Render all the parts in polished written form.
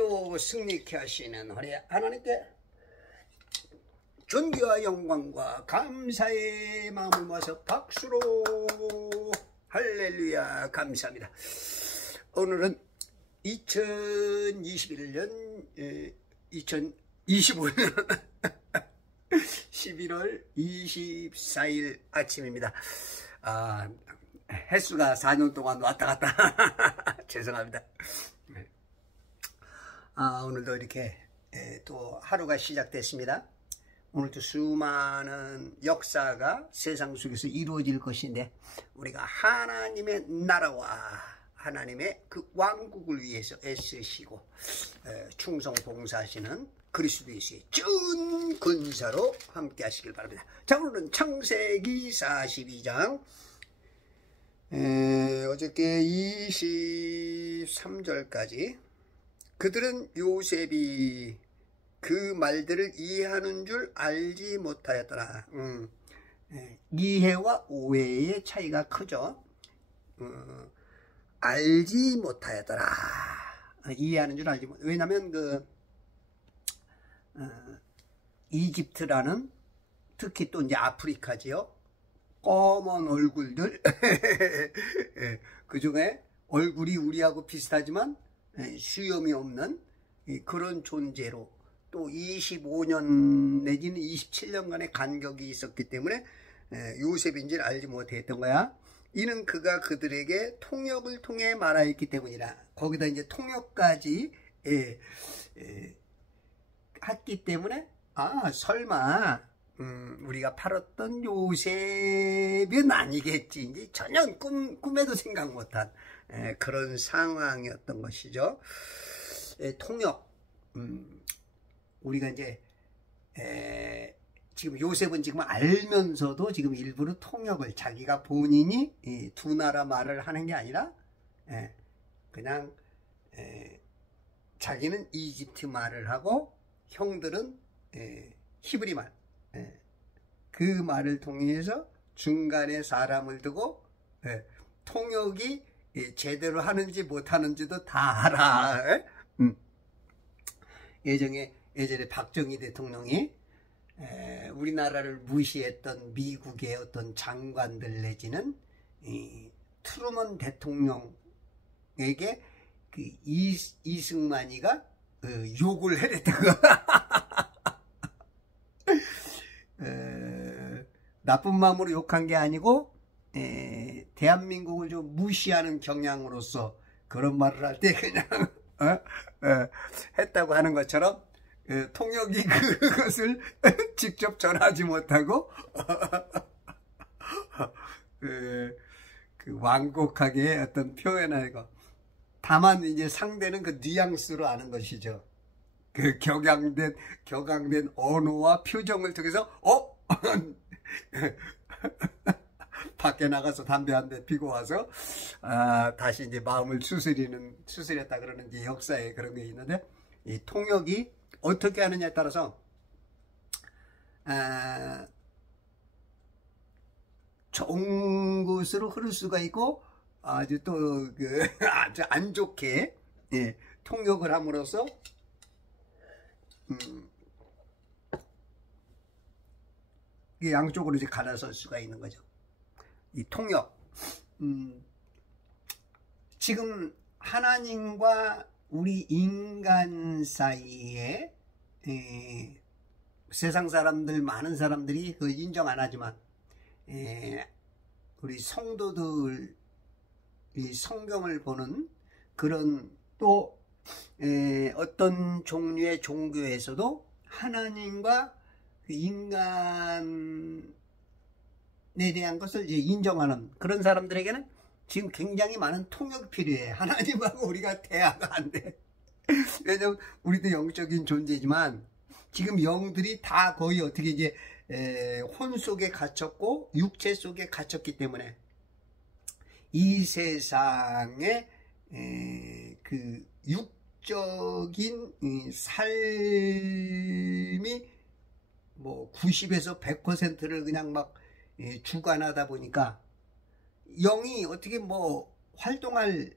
오늘도 승리케 하시는 우리 하나님께 존귀와 영광과 감사의 마음을 모아서 박수로 할렐루야 감사합니다. 오늘은 2021년 2025년 11월 24일 아침입니다. 횟수가 4년 동안 왔다 갔다 죄송합니다. 오늘도 이렇게 또 하루가 시작됐습니다. 오늘도 수많은 역사가 세상 속에서 이루어질 것인데 우리가 하나님의 나라와 하나님의 그 왕국을 위해서 애쓰시고 충성 봉사하시는 그리스도 예수의 준 군사로 함께 하시길 바랍니다. 자, 오늘은 창세기 42장 어저께 23절까지 그들은 요셉이 그 말들을 이해하는 줄 알지 못하였더라. 이해와 오해의 차이가 크죠. 알지 못하였더라. 이해하는 줄 알지 못. 왜냐하면 이집트라는 특히 또 이제 아프리카지요. 검은 얼굴들 그 중에 얼굴이 우리하고 비슷하지만 수염이 없는 그런 존재로 또 25년 내지는 27년간의 간격이 있었기 때문에 요셉인지를 알지 못했던 거야. 이는 그가 그들에게 통역을 통해 말하였기 때문이라. 거기다 이제 통역까지 했기 때문에 설마 우리가 팔았던 요셉은 아니겠지. 이제 전혀 꿈에도 생각 못한 그런 상황이었던 것이죠. 통역. 우리가 이제 지금 요셉은 지금 알면서도 지금 일부러 통역을 자기가 본인이 두 나라 말을 하는 게 아니라 그냥 자기는 이집트 말을 하고 형들은 히브리 말 그 말을 통해서 중간에 사람을 두고 통역이 제대로 하는지 못하는지도 다 알아. 예전에 박정희 대통령이 우리나라를 무시했던 미국의 어떤 장관들 내지는 트루먼 대통령에게 그 이승만이가 욕을 해댔다고. 나쁜 마음으로 욕한 게 아니고 대한민국을 좀 무시하는 경향으로서 그런 말을 할 때 그냥 했다고 하는 것처럼 통역이 그것을 직접 전하지 못하고 그 완곡하게 어떤 표현하고 다만 이제 상대는 그 뉘앙스로 아는 것이죠. 그 격앙된 언어와 표정을 통해서 밖에 나가서 담배 한 대 피고 와서 다시 이제 마음을 추스렸다 그러는 이제 역사에 그런 게 있는데 이 통역이 어떻게 하느냐에 따라서 좋은 곳으로 흐를 수가 있고 아주 또 아주 안 좋게 통역을 함으로써 양쪽으로 이제 갈아설 수가 있는 거죠. 이 통역. 지금 하나님과 우리 인간 사이에 세상 사람들 많은 사람들이 그걸 인정 안 하지만 우리 성도들이 성경을 보는 그런 또 어떤 종류의 종교에서도 하나님과 인간에 대한 것을 이제 인정하는 그런 사람들에게는 지금 굉장히 많은 통역이 필요해. 하나님하고 우리가 대화가 안 돼. 왜냐면 우리도 영적인 존재지만 지금 영들이 다 거의 어떻게 이제 혼 속에 갇혔고 육체 속에 갇혔기 때문에 이 세상에 그 육적인 삶이 뭐 90에서 100%를 그냥 막 주관하다 보니까 영이 어떻게 뭐 활동할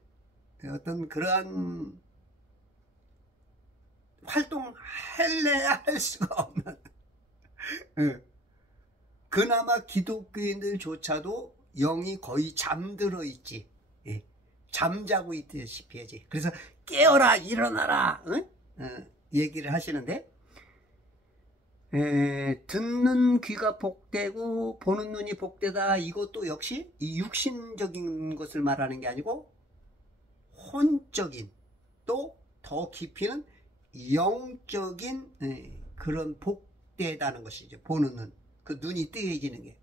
어떤 그러한 활동할래야 할 수가 없는 그나마 기독교인들조차도 영이 거의 잠들어 있지. 예. 잠자고 있다시피 하지. 그래서 깨어라 일어나라 얘기를 하시는데 듣는 귀가 복되고 보는 눈이 복되다. 이것도 역시 이 육신적인 것을 말하는 게 아니고 혼적인 또 더 깊이는 영적인 그런 복되다는 것이죠. 보는 눈, 그 눈이 뜨여지는 게.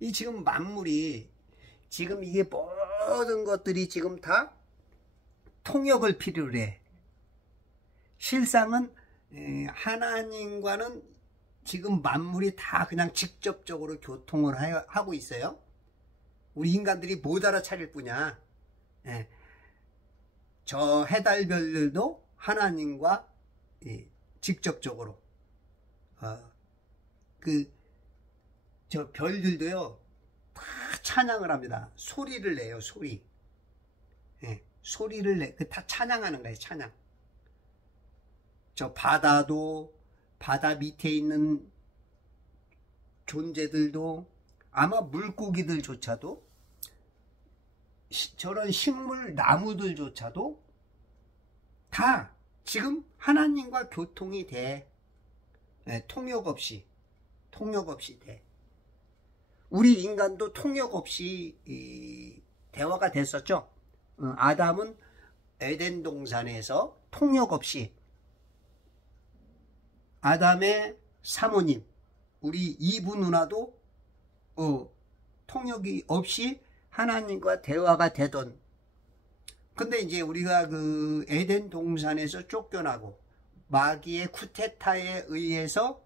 이 지금 만물이 지금 이게 모든 것들이 지금 다 통역을 필요로 해. 실상은 하나님과는 지금 만물이 다 그냥 직접적으로 교통을 하고 있어요. 우리 인간들이 못 알아차릴 뿐이야. 저 해달별들도 하나님과 직접적으로 저 별들도요 다 찬양을 합니다. 소리를 내요. 소리. 소리를 내. 다 찬양하는 거예요. 찬양. 저 바다도 바다 밑에 있는 존재들도 아마 물고기들조차도 저런 식물 나무들조차도 다 지금 하나님과 교통이 돼. 통역 없이 돼. 우리 인간도 통역 없이 대화가 됐었죠. 아담은 에덴 동산에서 통역 없이 아담의 사모님 우리 이브 누나도 통역이 없이 하나님과 대화가 되던. 근데 이제 우리가 그 에덴 동산에서 쫓겨나고 마귀의 쿠데타에 의해서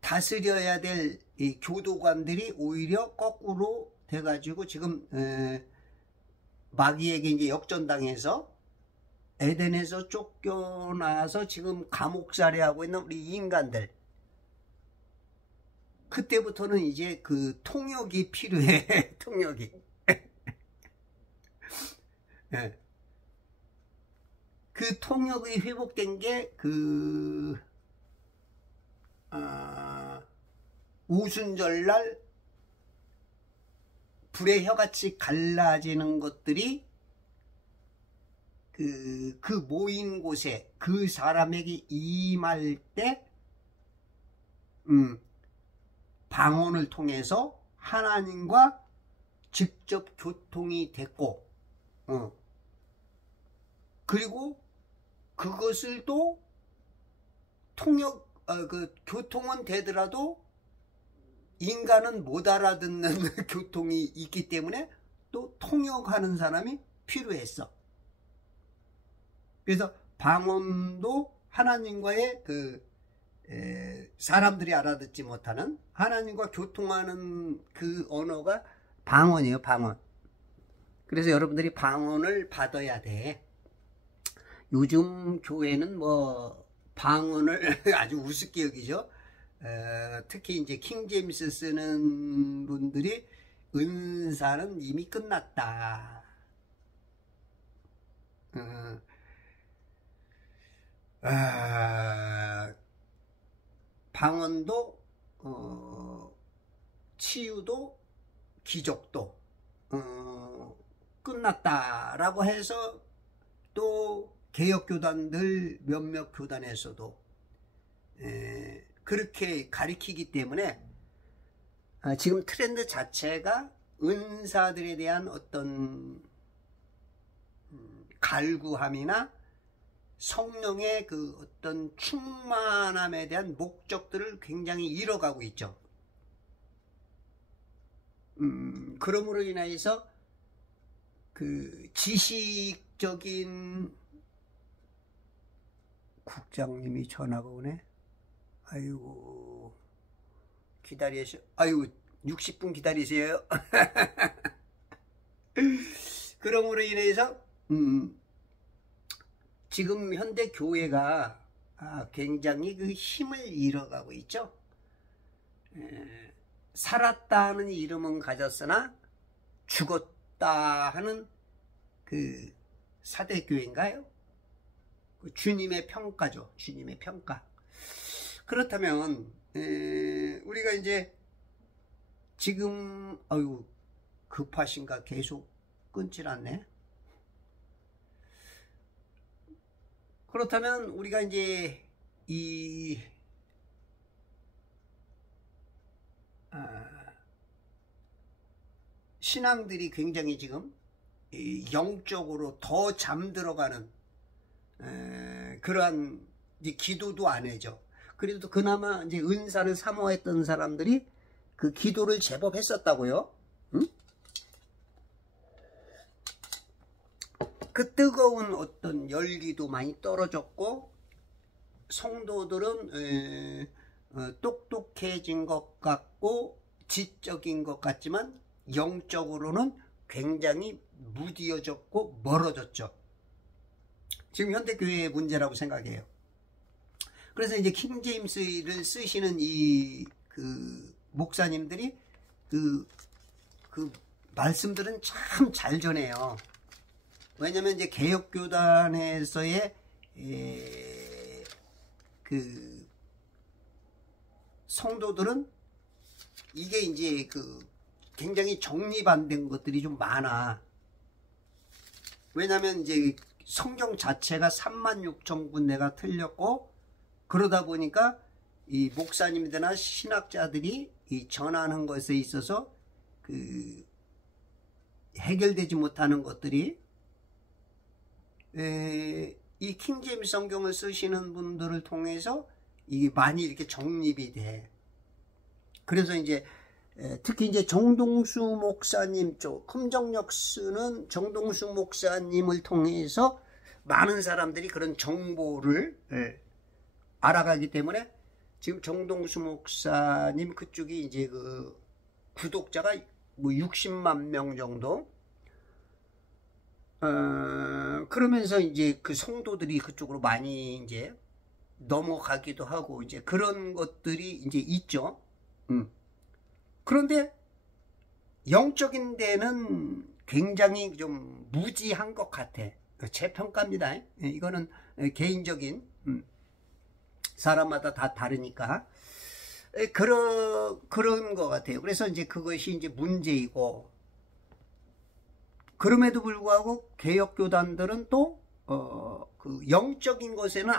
다스려야 될 이 교도관들이 오히려 거꾸로 돼가지고 지금 마귀에게 이제 역전당해서 에덴에서 쫓겨나서 지금 감옥살이하고 있는 우리 인간들. 그때부터는 이제 그 통역이 필요해. 통역이. 그 통역이 회복된 게 오순절날 불의 혀같이 갈라지는 것들이 그 모인 곳에 그 사람에게 임할 때 방언을 통해서 하나님과 직접 교통이 됐고 그리고 그것을 또 교통은 되더라도 인간은 못 알아듣는 교통이 있기 때문에 또 통역하는 사람이 필요했어. 그래서 방언도 하나님과의 사람들이 알아듣지 못하는 하나님과 교통하는 그 언어가 방언이에요. 방언. 그래서 여러분들이 방언을 받아야 돼. 요즘 교회는 뭐 방언을 아주 우습게 여기죠. 특히 이제 킹제임스 쓰는 분들이 은사는 이미 끝났다. 방언도 치유도 기적도 끝났다라고 해서 또 개혁교단들 몇몇 교단에서도 그렇게 가리키기 때문에 지금 트렌드 자체가 은사들에 대한 어떤 갈구함이나 성령의 그 어떤 충만함에 대한 목적들을 굉장히 잃어가고 있죠. 그러므로 인해서 그 지식적인 국장님이 전화가 오네. 아이고 기다리셔. 아이고 60분 기다리세요. 그러므로 인해서 지금 현대 교회가 굉장히 그 힘을 잃어가고 있죠. 살았다는 이름은 가졌으나 죽었다 하는 그 사대교회인가요? 주님의 평가죠. 주님의 평가. 그렇다면 우리가 이제 지금 아유 급하신가 계속 끊질 않네. 그렇다면 우리가 이제 이 신앙들이 굉장히 지금 영적으로 더 잠들어가는 그러한 이제 기도도 안 해죠. 그래도 그나마 이제 은사를 사모했던 사람들이 그 기도를 제법 했었다고요. 응? 그 뜨거운 어떤 열기도 많이 떨어졌고 성도들은 똑똑해진 것 같고 지적인 것 같지만 영적으로는 굉장히 무디어졌고 멀어졌죠. 지금 현대교회의 문제라고 생각해요. 그래서 이제 킹제임스를 쓰시는 그 목사님들이 그 말씀들은 참 잘 전해요. 왜냐면 이제 개혁교단에서의 그 성도들은 이게 이제 그 굉장히 정립 안 된 것들이 좀 많아. 왜냐면 이제 성경 자체가 36,000군데가 틀렸고 그러다 보니까 이 목사님들이나 신학자들이 이 전하는 것에 있어서 그 해결되지 못하는 것들이 이 킹제임스 성경을 쓰시는 분들을 통해서 이게 많이 이렇게 정립이 돼. 그래서 이제 특히 이제 정동수 목사님 쪽 흠정역 쓰는 정동수 목사님을 통해서 많은 사람들이 그런 정보를 알아가기 때문에 지금 정동수 목사님 그쪽이 이제 그 구독자가 뭐 60만 명 정도. 그러면서 이제 그 성도들이 그쪽으로 많이 이제 넘어가기도 하고 이제 그런 것들이 이제 있죠. 그런데 영적인 데는 굉장히 좀 무지한 것 같아. 제 평가입니다. 이거는 개인적인 사람마다 다 다르니까 그런 것 같아요. 그래서 이제 그것이 이제 문제이고 그럼에도 불구하고 개혁교단들은 또 그 영적인 것에는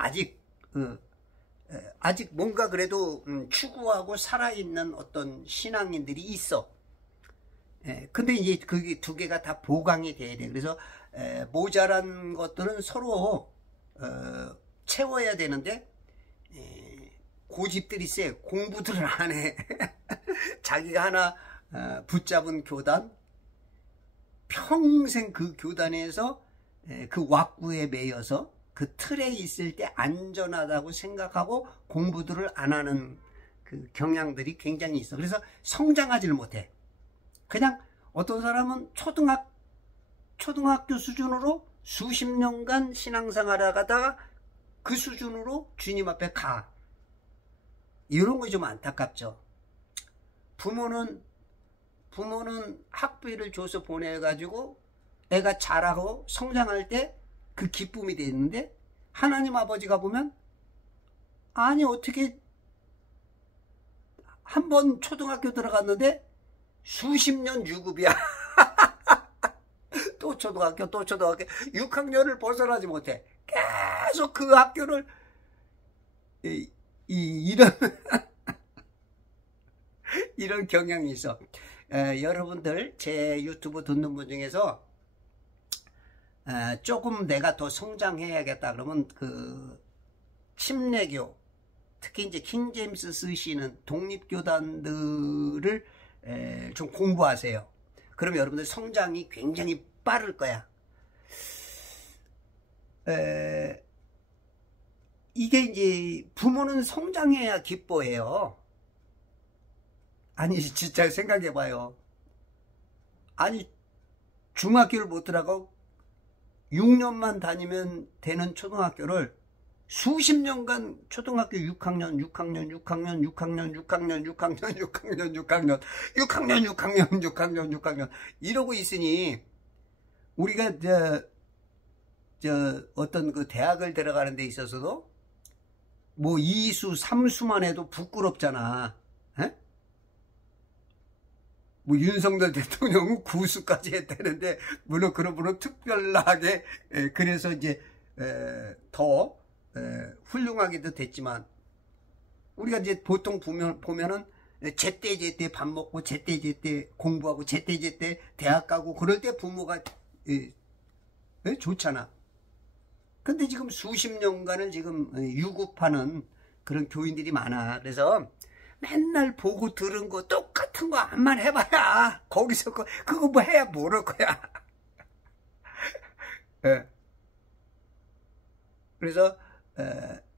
아직 뭔가 그래도 추구하고 살아있는 어떤 신앙인들이 있어. 근데 이제 그게 두 개가 다 보강이 돼야 돼. 그래서 모자란 것들은 서로 채워야 되는데 고집들이 세. 공부들을 안 해. 자기가 하나 붙잡은 교단 평생 그 교단에서 그 왁구에 매여서 그 틀에 있을 때 안전하다고 생각하고 공부들을 안 하는 그 경향들이 굉장히 있어. 그래서 성장하지를 못해. 그냥 어떤 사람은 초등학교 수준으로 수십 년간 신앙생활을 하다가 그 수준으로 주님 앞에 가. 이런 거 좀 안타깝죠. 부모는 학비를 줘서 보내가지고 애가 자라고 성장할 때 그 기쁨이 되는데 하나님 아버지가 보면 아니 어떻게 한 번 초등학교 들어갔는데 수십 년 유급이야. 또 초등학교 6학년을 벗어나지 못해. 계속 그 학교를 이런 경향이 있어. 여러분들 제 유튜브 듣는 분 중에서 조금 내가 더 성장해야겠다 그러면 그 침례교 특히 이제 킹제임스 쓰시는 독립교단들을 좀 공부하세요. 그러면 여러분들 성장이 굉장히 빠를 거야. 이게 이제 부모는 성장해야 기뻐해요. 아니 진짜 생각해봐요. 아니 중학교를 못 들어가고 6년만 다니면 되는 초등학교를 수십 년간 초등학교 6학년 이러고 있으니 우리가 어떤 그 대학을 들어가는 데 있어서도 뭐 2수, 3수만 해도 부끄럽잖아. 에? 뭐 윤석열 대통령은 9수까지 했다는데, 물론 그런 분은 특별하게, 그래서 이제, 더, 훌륭하게도 됐지만, 우리가 이제 보통 보면은, 제때 밥 먹고, 제때 공부하고, 제때 대학 가고, 그럴 때 부모가, 좋잖아. 근데 지금 수십 년간을 지금 유급하는 그런 교인들이 많아. 그래서 맨날 보고 들은 거 똑같은 거 안만 해봐야 거기서 그거 뭐 해야 모를 거야. 예. 그래서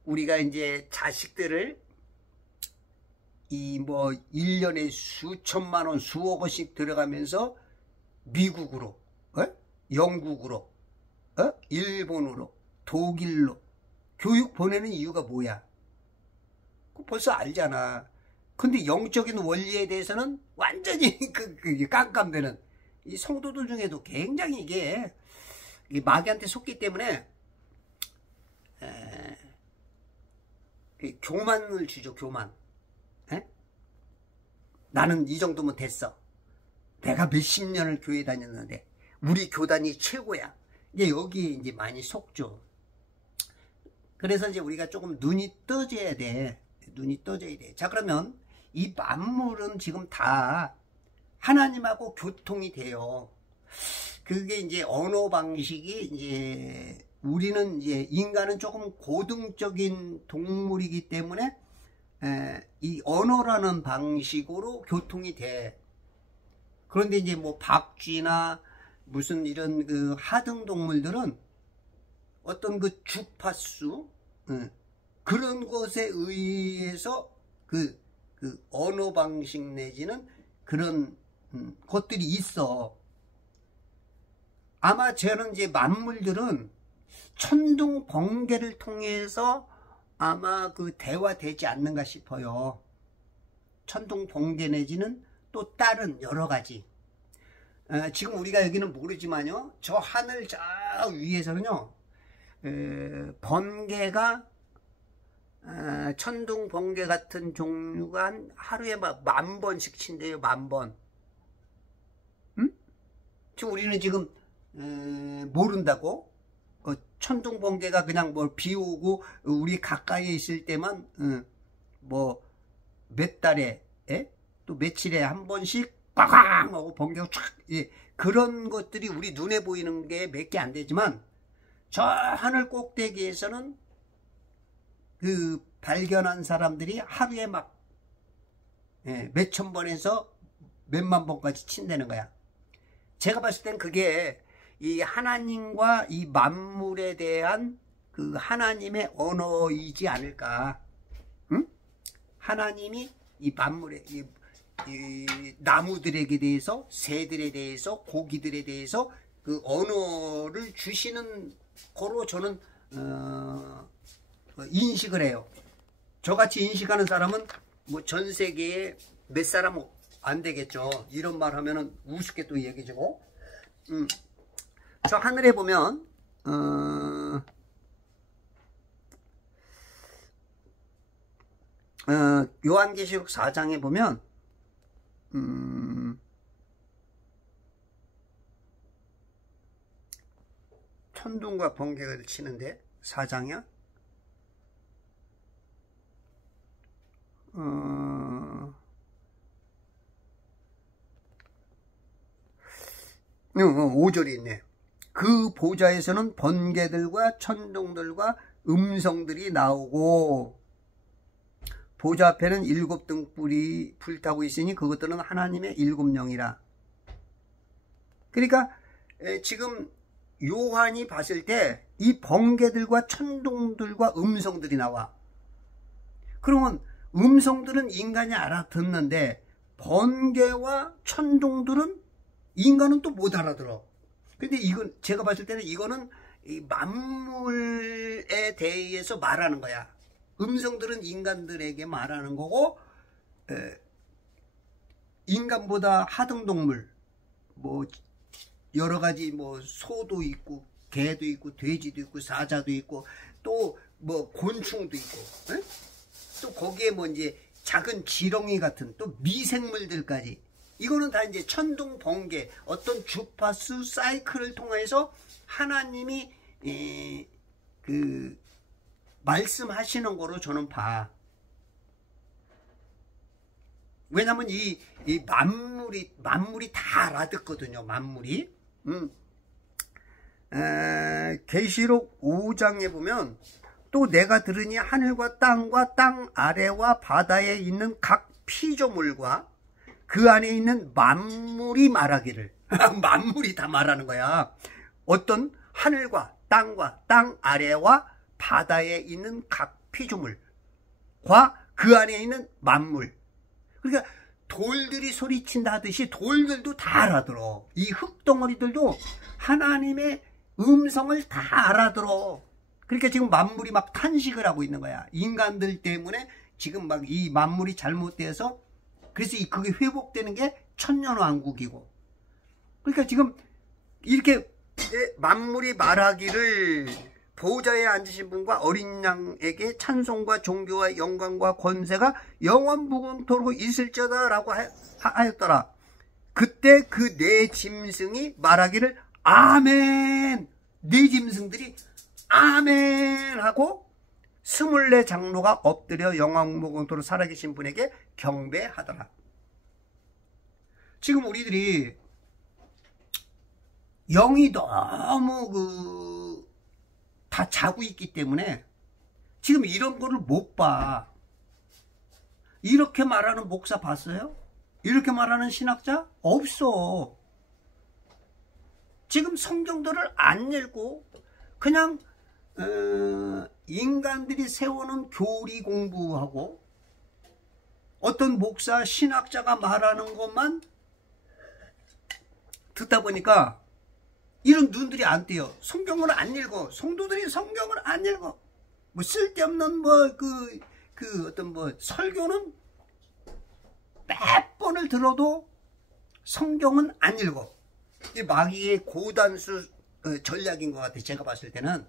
우리가 이제 자식들을 이 뭐 1년에 수천만 원, 수억 원씩 들어가면서 미국으로, 영국으로, 일본으로, 독일로 교육 보내는 이유가 뭐야? 벌써 알잖아. 근데 영적인 원리에 대해서는 완전히 깜깜되는 이 성도들 중에도 굉장히 이게 마귀한테 속기 때문에 교만을 주죠. 교만. 나는 이 정도면 됐어. 내가 몇십 년을 교회 다녔는데 우리 교단이 최고야. 이제 여기 이제 많이 속죠. 그래서 이제 우리가 조금 눈이 떠져야 돼. 눈이 떠져야 돼. 자, 그러면 이 만물은 지금 다 하나님하고 교통이 돼요. 그게 이제 언어 방식이 이제 우리는 이제 인간은 조금 고등적인 동물이기 때문에 이 언어라는 방식으로 교통이 돼. 그런데 이제 뭐 박쥐나 무슨 이런 그 하등 동물들은 어떤 그 주파수 그런 것에 의해서 그 언어 방식 내지는 그런 것들이 있어. 아마 저는 이제 만물들은 천둥 번개를 통해서 아마 그 대화되지 않는가 싶어요. 천둥 번개 내지는 또 다른 여러 가지. 지금 우리가 여기는 모르지만요, 저 하늘 저 위에서는요, 번개가 천둥 번개 같은 종류가 한 하루에 막 10,000번씩 친대요. 10,000번. 응? 지금 우리는 지금 모른다고. 천둥 번개가 그냥 뭐 비 오고 우리 가까이에 있을 때만 뭐 몇 달에 또 며칠에 한 번씩 꽝꽝 하고 번개가 촥, 그런 것들이 우리 눈에 보이는 게 몇 개 안 되지만 저 하늘 꼭대기에서는 그 발견한 사람들이 하루에 막 몇천 번에서 몇만 번까지 친다는 거야. 제가 봤을 땐 그게 이 하나님과 이 만물에 대한 그 하나님의 언어이지 않을까. 응? 하나님이 이 만물에 이 나무들에게 대해서, 새들에 대해서, 고기들에 대해서 그 언어를 주시는 거로 저는 인식을 해요. 저같이 인식하는 사람은 뭐 전 세계에 몇 사람 안 되겠죠. 이런 말 하면은 우습게 또 얘기죠. 저 하늘에 보면 요한계시록 4장에 보면 천둥과 번개가 치는데 4장이야? 어... 5절이 있네. 그 보좌에서는 번개들과 천둥들과 음성들이 나오고 보좌 앞에는 7등불이 불타고 있으니 그것들은 하나님의 7영이라. 그러니까 지금 요한이 봤을 때 이 번개들과 천둥들과 음성들이 나와. 그러면 음성들은 인간이 알아듣는데 번개와 천둥들은 인간은 또 못 알아들어. 근데 이건 제가 봤을 때는 이거는 이 만물에 대해서 말하는 거야. 음성들은 인간들에게 말하는 거고, 인간보다 하등동물, 뭐 여러 가지 뭐 소도 있고 개도 있고 돼지도 있고 사자도 있고 또 뭐 곤충도 있고 에? 또 거기에 뭐 이제 작은 지렁이 같은 또 미생물들까지 이거는 다 이제 천둥 번개 어떤 주파수 사이클을 통해서 하나님이 그 말씀하시는 거로 저는 봐. 왜냐면 이 만물이 다 알아듣거든요. 만물이. 계시록 5장에 보면 또 내가 들으니 하늘과 땅과 땅 아래와 바다에 있는 각 피조물과 그 안에 있는 만물이 말하기를 만물이 다 말하는 거야. 어떤 하늘과 땅 아래와 바다에 있는 각 피조물과 그 안에 있는 만물. 그러니까 돌들이 소리친다 하듯이 돌들도 다 알아들어. 이 흙덩어리들도 하나님의 음성을 다 알아들어. 그러니까 지금 만물이 막 탄식을 하고 있는 거야. 인간들 때문에 지금 막 이 만물이 잘못돼서 그래서 그게 회복되는 게 천년왕국이고. 그러니까 지금 이렇게 만물이 말하기를 보좌에 앉으신 분과 어린 양에게 찬송과 존귀와 영광과 권세가 영원무궁토록 있을지어다 라고 하였더라. 그때 그 네 짐승이 말하기를 아멘. 네 짐승들이 아멘 하고 24 장로가 엎드려 영원무궁토록 살아계신 분에게 경배하더라. 지금 우리들이 영이 너무 다 자고 있기 때문에 지금 이런 거를 못 봐. 이렇게 말하는 목사 봤어요? 이렇게 말하는 신학자? 없어. 지금 성경들을 안 읽고 그냥 인간들이 세우는 교리 공부하고 어떤 목사, 신학자가 말하는 것만 듣다 보니까 이런 눈들이 안 띄어. 성경을 안 읽어. 성도들이 성경을 안 읽어. 뭐 쓸데없는 어떤 설교는 몇 번을 들어도 성경은 안 읽어. 이 마귀의 고단수 전략인 것 같아. 제가 봤을 때는.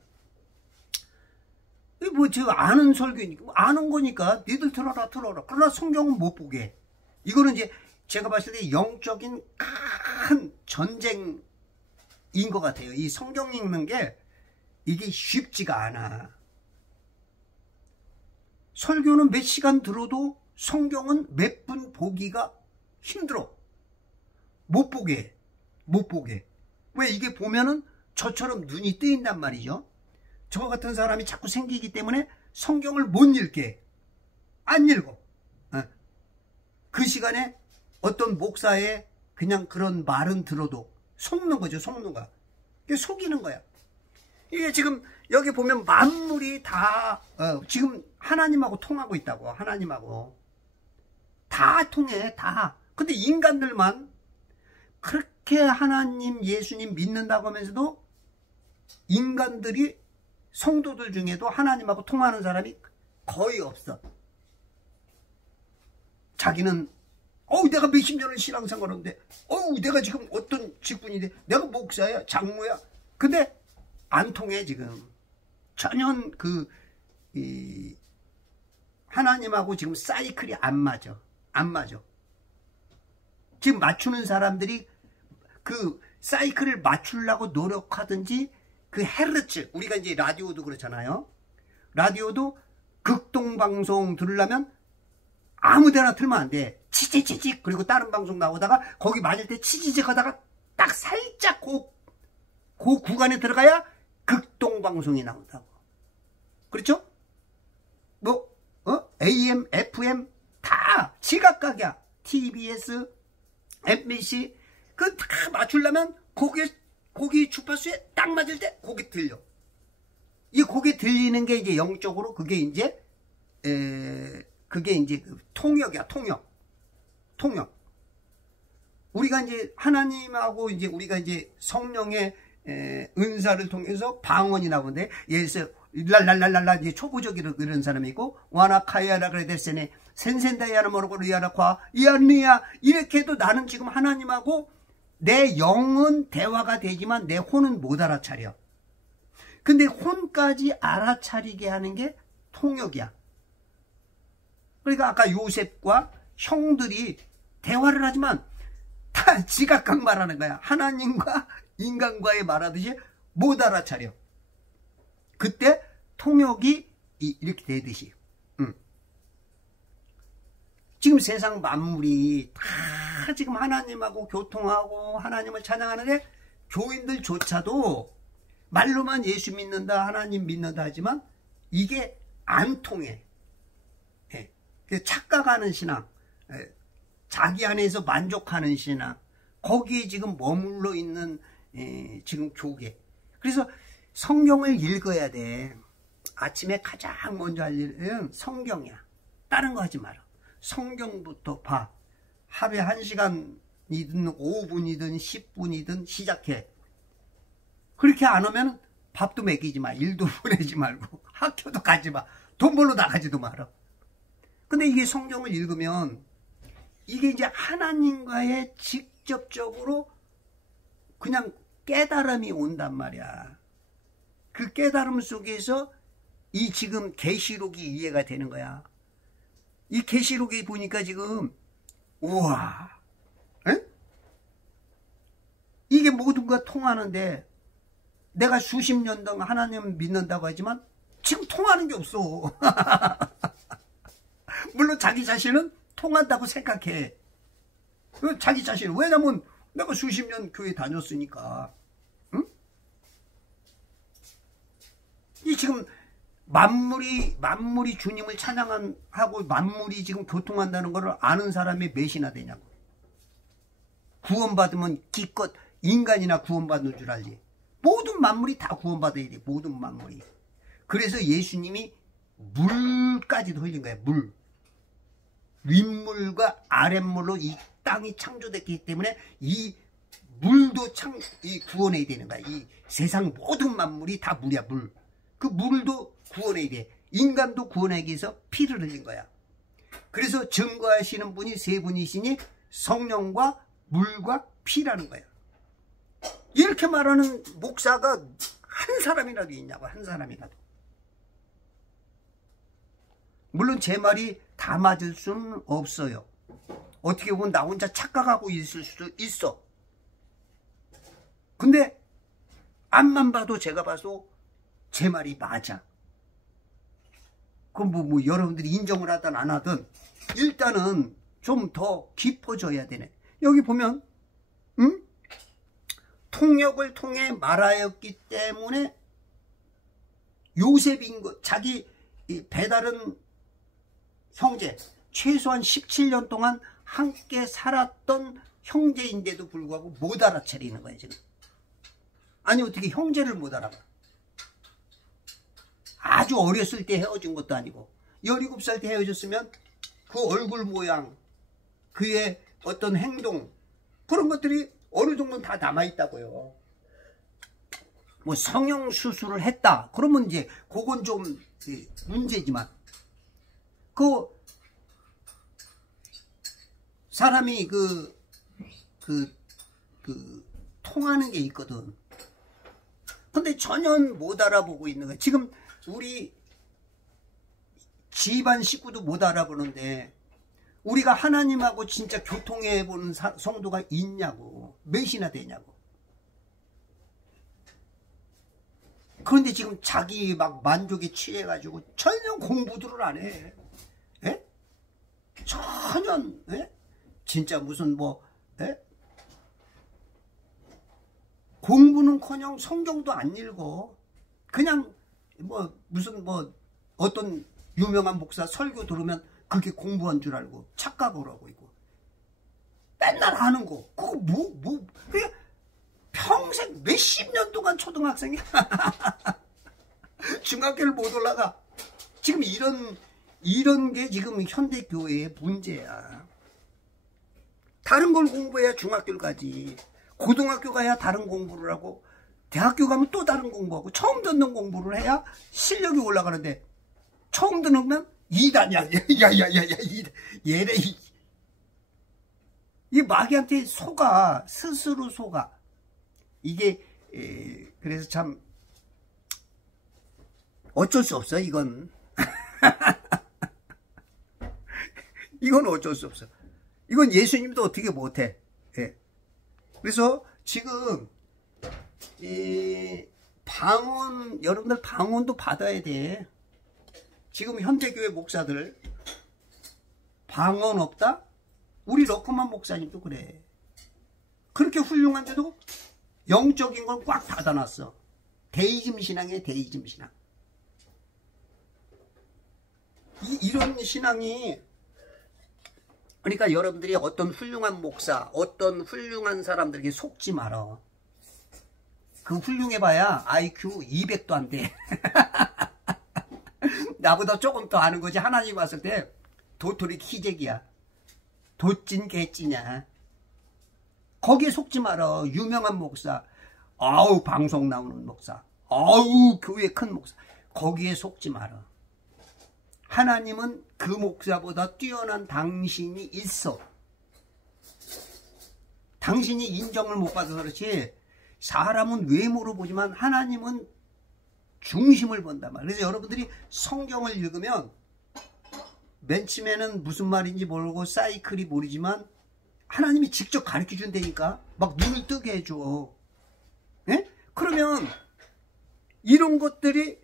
저 아는 설교니까, 아는 거니까 니들 들어라. 그러나 성경은 못 보게. 이거는 이제 제가 봤을 때 영적인 큰 전쟁인 것 같아요. 이 성경 읽는 게 이게 쉽지가 않아. 설교는 몇 시간 들어도 성경은 몇 분 보기가 힘들어. 못 보게. 왜 이게 보면은 저처럼 눈이 뜨인단 말이죠. 저 같은 사람이 자꾸 생기기 때문에 성경을 못 읽게. 안 읽어. 그 시간에 어떤 목사의 그냥 그런 말은 들어도 속는 거죠. 속는 거야. 속이는 거야. 이게 지금 여기 보면 만물이 다 지금 하나님하고 통하고 있다고. 하나님하고 다 통해. 다. 근데 인간들만 그렇게 하나님 예수님 믿는다고 하면서도 인간들이 성도들 중에도 하나님하고 통하는 사람이 거의 없어. 자기는 내가 몇십 년을 신앙생활하는데 내가 지금 어떤 직분인데 내가 목사야 장로야. 근데 안 통해. 지금 전혀 하나님하고 지금 사이클이 안 맞아. 지금 맞추는 사람들이 그 사이클을 맞추려고 노력하든지 그 헤르츠, 우리가 이제 라디오도 그렇잖아요. 라디오도 극동방송 들으려면 아무데나 틀면 안 돼. 치지치직. 그리고 다른 방송 나오다가 거기 맞을 때 치지직 하다가 딱 살짝 그 구간에 들어가야 극동방송이 나온다고. 그렇죠? AM, FM 다 지각각이야. TBS, MBC 그 다 맞추려면 거기 주파수에 딱 맞을 때 거기 들려. 이 거기 들리는 게 이제 영적으로 그게 이제 통역이야. 통역. 우리가 이제 하나님하고 이제 우리가 이제 성령의 은사를 통해서 방언이 나오는데 예수 랄랄랄랄라 이제 초보적이로 이런 사람이 있고 와나카야라 그래 데세네 센센다야나 모르고리야라과 이안리야 이렇게 해도 나는 지금 하나님하고 내 영은 대화가 되지만 내 혼은 못 알아차려. 근데 혼까지 알아차리게 하는 게 통역이야. 그러니까 아까 요셉과 형들이 대화를 하지만 다 지각각 말하는 거야. 하나님과 인간과의 말하듯이 못 알아차려. 그때 통역이 이렇게 되듯이. 지금 세상 만물이 다 지금 하나님하고 교통하고 하나님을 찬양하는데 교인들조차도 말로만 예수 믿는다, 하나님 믿는다 하지만 이게 안 통해. 착각하는 신앙, 자기 안에서 만족하는 신앙, 거기에 지금 머물러 있는 지금 교계. 그래서 성경을 읽어야 돼. 아침에 가장 먼저 할 일은 성경이야. 다른 거 하지 마라. 성경부터 봐. 하루에 1시간이든 5분이든 10분이든 시작해. 그렇게 안 하면 밥도 먹이지 마. 일도 보내지 말고 학교도 가지 마. 돈 벌러 나가지도 마라. 근데 이게 성경을 읽으면 이게 이제 하나님과의 직접적으로 그냥 깨달음이 온단 말이야. 그 깨달음 속에서 이 지금 계시록이 이해가 되는 거야. 이 계시록에 보니까 지금 우와, 에? 이게 모두가 통하는데 내가 수십 년 동안 하나님 믿는다고 하지만 지금 통하는 게 없어. 물론 자기 자신은 통한다고 생각해. 자기 자신은. 왜냐면 내가 수십 년 교회 다녔으니까. 응? 이 지금 만물이 주님을 찬양하고 만물이 지금 교통한다는 것을 아는 사람이 몇이나 되냐고. 구원받으면 기껏 인간이나 구원받는 줄 알지. 모든 만물이 다 구원받아야 돼. 모든 만물이. 그래서 예수님이 물까지도 흘린 거야. 물. 윗물과 아랫물로 이 땅이 창조됐기 때문에 이 물도 구원해야 되는 거야. 이 세상 모든 만물이 다 물이야. 물. 그 물도 구원해야 돼. 인간도 구원하기 위해서 피를 흘린 거야. 그래서 증거하시는 분이 세 분이시니 성령과 물과 피라는 거야. 이렇게 말하는 목사가 한 사람이라도 있냐고. 한 사람이라도. 물론 제 말이 다 맞을 수는 없어요. 어떻게 보면 나 혼자 착각하고 있을 수도 있어. 근데 앞만 봐도 제가 봐도 제 말이 맞아. 그럼 뭐 여러분들이 인정을 하든 안 하든 일단은 좀 더 깊어져야 되네. 여기 보면 통역을 통해 말하였기 때문에 요셉인 것, 자기 배다른 형제, 최소한 17년 동안 함께 살았던 형제인데도 불구하고 못 알아차리는 거예요, 지금. 아니, 어떻게 형제를 못 알아봐. 아주 어렸을 때 헤어진 것도 아니고 17살 때 헤어졌으면 그 얼굴 모양, 그의 어떤 행동, 그런 것들이 어느 정도는 다 남아있다고요. 뭐 성형수술을 했다 그러면 이제 그건 좀 문제지만, 그 사람이 통하는 게 있거든. 근데 전혀 못 알아보고 있는 거야. 지금 우리 집안 식구도 못 알아보는데 우리가 하나님하고 진짜 교통해보는 성도가 있냐고. 몇이나 되냐고. 그런데 지금 자기 막 만족에 취해가지고 전혀 공부들을 안 해. 에? 전혀. 에? 진짜 무슨 에? 공부는커녕 성경도 안 읽어. 그냥 무슨 어떤 유명한 목사 설교 들으면 그게 공부한 줄 알고 착각을 하고 있고 맨날 하는 거 그거 그게 평생 몇십 년 동안 초등학생이 중학교를 못 올라가. 지금 이런 게 지금 현대교회의 문제야. 다른 걸 공부해야 중학교를 가지. 고등학교 가야 다른 공부를 하고 대학교 가면 또 다른 공부하고 처음 듣는 공부를 해야 실력이 올라가는데 처음 듣는 2단이야. 야야야야 얘네 이 마귀한테 스스로 속아. 이게 그래서 참 어쩔 수 없어, 이건. 이건 어쩔 수 없어. 이건 예수님도 어떻게 못해. 예. 그래서 지금 이 방언, 여러분들 방언도 받아야 돼. 지금 현대교회 목사들 방언 없다? 우리 러커만 목사님도 그래. 그렇게 훌륭한데도 영적인 걸 꽉 닫아놨어. 데이즘 신앙이에요, 데이즘 신앙. 이런 신앙이, 그러니까 여러분들이 어떤 훌륭한 목사, 어떤 훌륭한 사람들에게 속지 말어. 그 훌륭해봐야 IQ 200도 안 돼. 나보다 조금 더 아는 거지. 하나님 왔을 때 도토리 키재기야. 도찐 개찌냐. 거기에 속지 말어. 유명한 목사, 아우 방송 나오는 목사, 아우 교회 큰 목사, 거기에 속지 말어. 하나님은 그 목사보다 뛰어난 당신이 있어. 당신이 인정을 못 받아서 그렇지, 사람은 외모로 보지만 하나님은 중심을 본단 말이야. 그래서 여러분들이 성경을 읽으면 맨 처음에는 무슨 말인지 모르고 사이클이 모르지만 하나님이 직접 가르쳐 준다니까. 막 눈을 뜨게 해줘. 예? 그러면 이런 것들이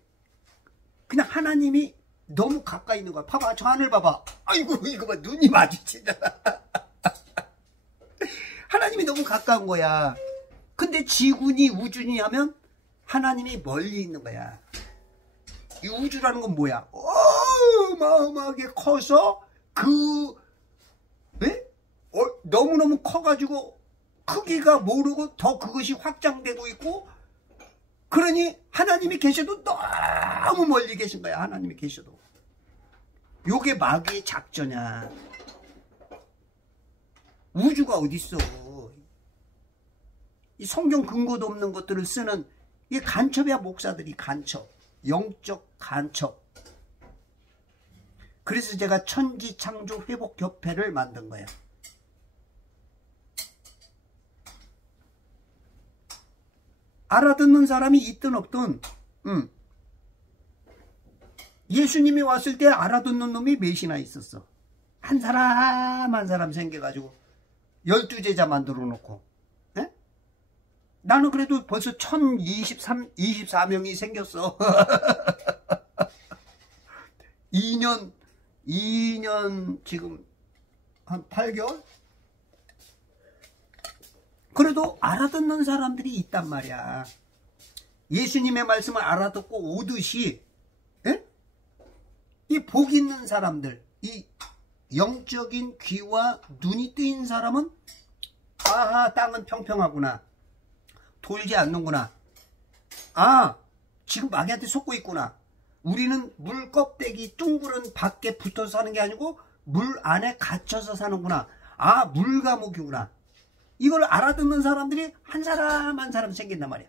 그냥 하나님이 너무 가까이 있는 거야. 봐봐, 저 하늘 봐봐. 아이고, 이거 봐, 눈이 마주치잖아. 하나님이 너무 가까운 거야. 근데 지구니 우주니 하면 하나님이 멀리 있는 거야. 이 우주라는 건 뭐야? 어마어마하게 커서 너무너무 커가지고 크기가 모르고 더 그것이 확장되고 있고, 그러니 하나님이 계셔도 너무 멀리 계신 거야. 하나님이 계셔도. 요게 마귀의 작전이야. 우주가 어딨어. 이 성경 근거도 없는 것들을 쓰는, 이게 간첩이야. 목사들이 간첩, 영적 간첩. 그래서 제가 천지창조회복협회를 만든 거예요. 알아듣는 사람이 있든 없든, 예수님이 왔을 때 알아듣는 놈이 몇이나 있었어. 한 사람 한 사람 생겨가지고 12제자 만들어 놓고. 에? 나는 그래도 벌써 1024명이 생겼어. 2년 지금 한 8개월? 그래도 알아듣는 사람들이 있단 말이야. 예수님의 말씀을 알아듣고 오듯이, 에? 이 복 있는 사람들, 이 영적인 귀와 눈이 뜨인 사람은, 아하, 땅은 평평하구나, 돌지 않는구나, 아, 지금 마귀한테 속고 있구나, 우리는 물 껍데기 둥그런 밖에 붙어서 사는 게 아니고 물 안에 갇혀서 사는구나, 아, 물감옥이구나. 이걸 알아듣는 사람들이 한 사람 한 사람 생긴단 말이야.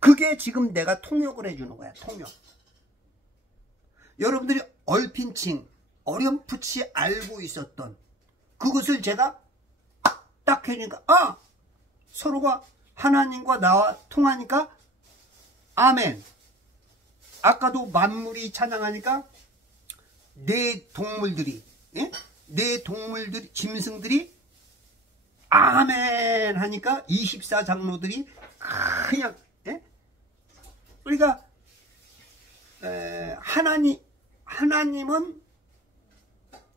그게 지금 내가 통역을 해주는 거야. 통역. 여러분들이 얼핀칭 어렴풋이 알고 있었던 그것을 제가 딱 해주니까, 아, 서로가 하나님과 나와 통하니까 아멘. 아까도 만물이 찬양하니까 내 동물들이, 예? 내 동물들이, 짐승들이 아멘 하니까 24장로들이 그냥, 예? 그러니까 하나님은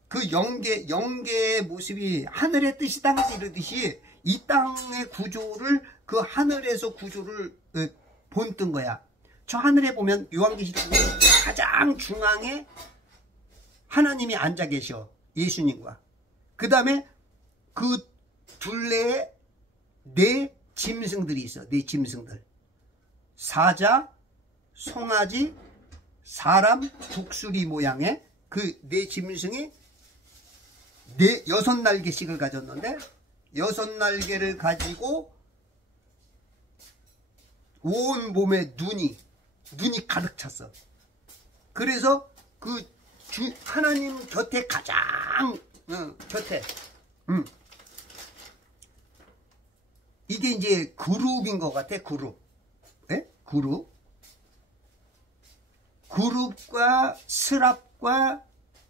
그 영계의 모습이 하늘의 뜻이 땅에서 이르듯이 이 땅의 구조를, 그 하늘에서 구조를 본뜬 거야. 저 하늘에 보면 요한계시록 가장 중앙에 하나님이 앉아 계셔. 예수님과. 그 다음에 그 둘레에 네 짐승들이 있어. 네 짐승들. 사자, 송아지, 사람, 독수리 모양의 그 네 짐승이 여섯 날개씩을 가졌는데, 여섯 날개를 가지고 온 몸에 눈이 가득 찼어. 그래서 그 하나님 곁에 가장 곁에 이게 이제 그룹인 것 같아. 그룹. 예? 그룹. 그룹과 스랍과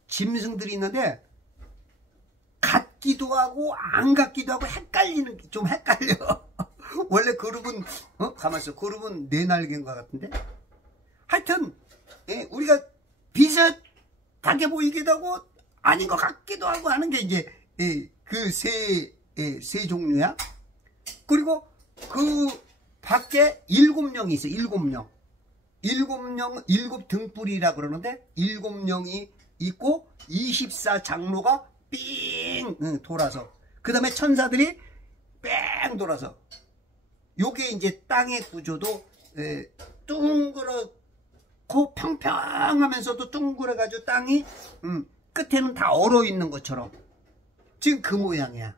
짐승들이 있는데 같기도 하고 안 같기도 하고 헷갈리는 게 좀 헷갈려. 원래 그룹은 가만있어. 그룹은 네 날개인 것 같은데. 하여튼 우리가 비슷하게 보이기도 하고 아닌 것 같기도 하고 하는 게 이제 그 세 종류야. 그리고 그 밖에 7명이 있어. 7명. 7 등불이라 그러는데 7명이 있고 24장로가 삥 돌아서, 그 다음에 천사들이 뺑 돌아서. 요게 이제 땅의 구조도 둥그렇고 평평하면서도 둥그래가지고 땅이 끝에는 다 얼어 있는 것처럼 지금 그 모양이야.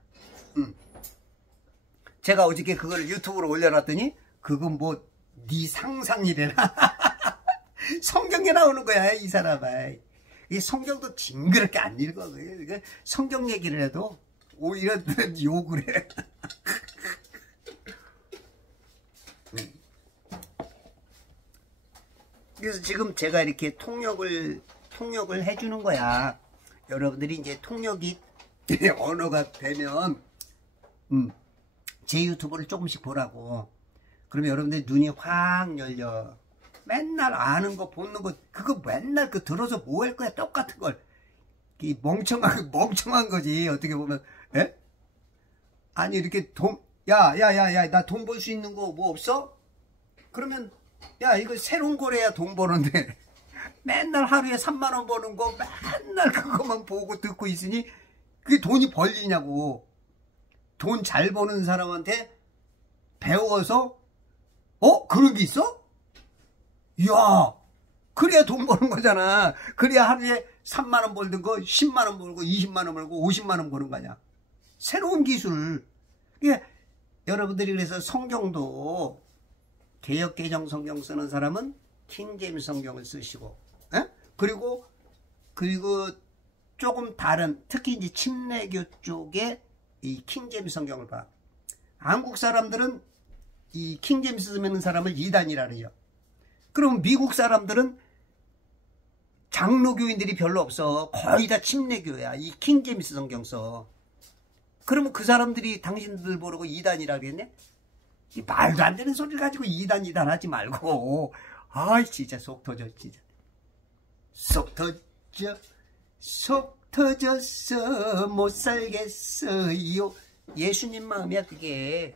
제가 어저께 그걸 유튜브로 올려놨더니 그건 뭐 네 상상이래나. 성경에 나오는 거야 이 사람아. 이 성경도 징그럽게 안 읽어. 성경 얘기를 해도 오히려 욕을 해. 그래서 지금 제가 이렇게 통역을 해주는 거야. 여러분들이 이제 통역이 언어가 되면 제 유튜브를 조금씩 보라고. 그러면 여러분들 눈이 확 열려. 맨날 아는 거 보는 거 그거 맨날 그 들어서 뭐 할 거야. 똑같은 걸. 이 멍청한 거지 어떻게 보면. 에? 아니 이렇게 야 나 돈 벌 수 있는 거 뭐 없어? 그러면 야 이거 새로운 거래야 돈 버는데 맨날 하루에 3만원 버는 거 맨날 그것만 보고 듣고 있으니 그게 돈이 벌리냐고. 돈 잘 버는 사람한테 배워서 그런 게 있어? 이야 그래야 돈 버는 거잖아. 그래야 하루에 3만원 벌던 거 10만원 벌고 20만원 벌고 50만원 버는 거 아니야. 새로운 기술. 그러니까 여러분들이 그래서 성경도 개역개정 성경 쓰는 사람은 킹제임스 성경을 쓰시고, 그리고 조금 다른 특히 이제 침례교 쪽에 이 킹제임스 성경을 봐. 한국 사람들은 이 킹제임스 쓰는 사람을 이단이라 그러죠. 그럼 미국 사람들은 장로교인들이 별로 없어. 거의 다 침례교야. 이 킹제임스 성경 써. 그러면 그 사람들이 당신들 보고 이단이라 그랬네? 이 말도 안 되는 소리를 가지고 이단 하지 말고. 아이 진짜 속 터져 진짜. 속 터져서 못 살겠어요. 예수님 마음이야 그게.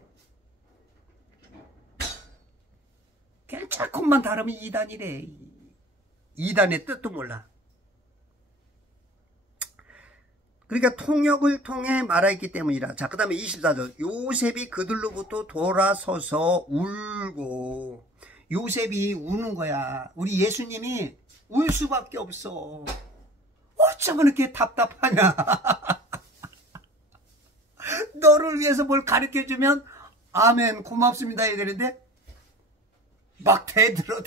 그냥 조금만 다르면 이단이래. 이단의 뜻도 몰라. 그러니까 통역을 통해 말하였기 때문이라. 자, 그 다음에 24절. 요셉이 그들로부터 돌아서서 울고. 요셉이 우는 거야. 우리 예수님이 울 수밖에 없어. 어쩌면 이렇게 답답하냐. 너를 위해서 뭘 가르쳐주면 아멘 고맙습니다 해야 되는데 막 대들어.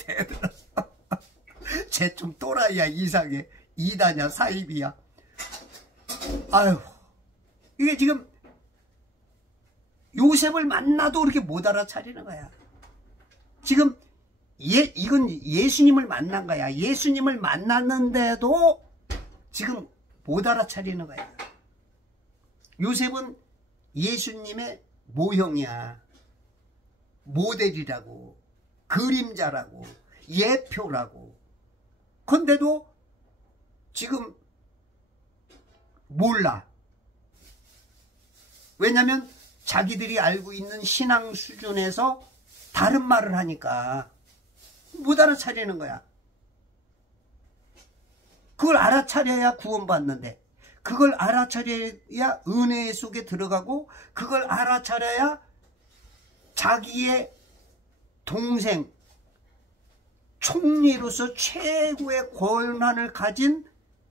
쟤 좀 또라이야. 이상해. 이다냐 사입이야. 아유, 이게 지금 요셉을 만나도 그렇게 못 알아차리는 거야. 지금 이건 예수님을 만난 거야. 예수님을 만났는데도 지금 못 알아차리는 거야. 요셉은 예수님의 모형이야. 모델이라고, 그림자라고, 예표라고. 근데도 지금 몰라. 왜냐면 자기들이 알고 있는 신앙 수준에서 다른 말을 하니까 못 알아차리는 거야. 그걸 알아차려야 구원받는데, 그걸 알아차려야 은혜 속에 들어가고, 그걸 알아차려야 자기의 동생, 총리로서 최고의 권한을 가진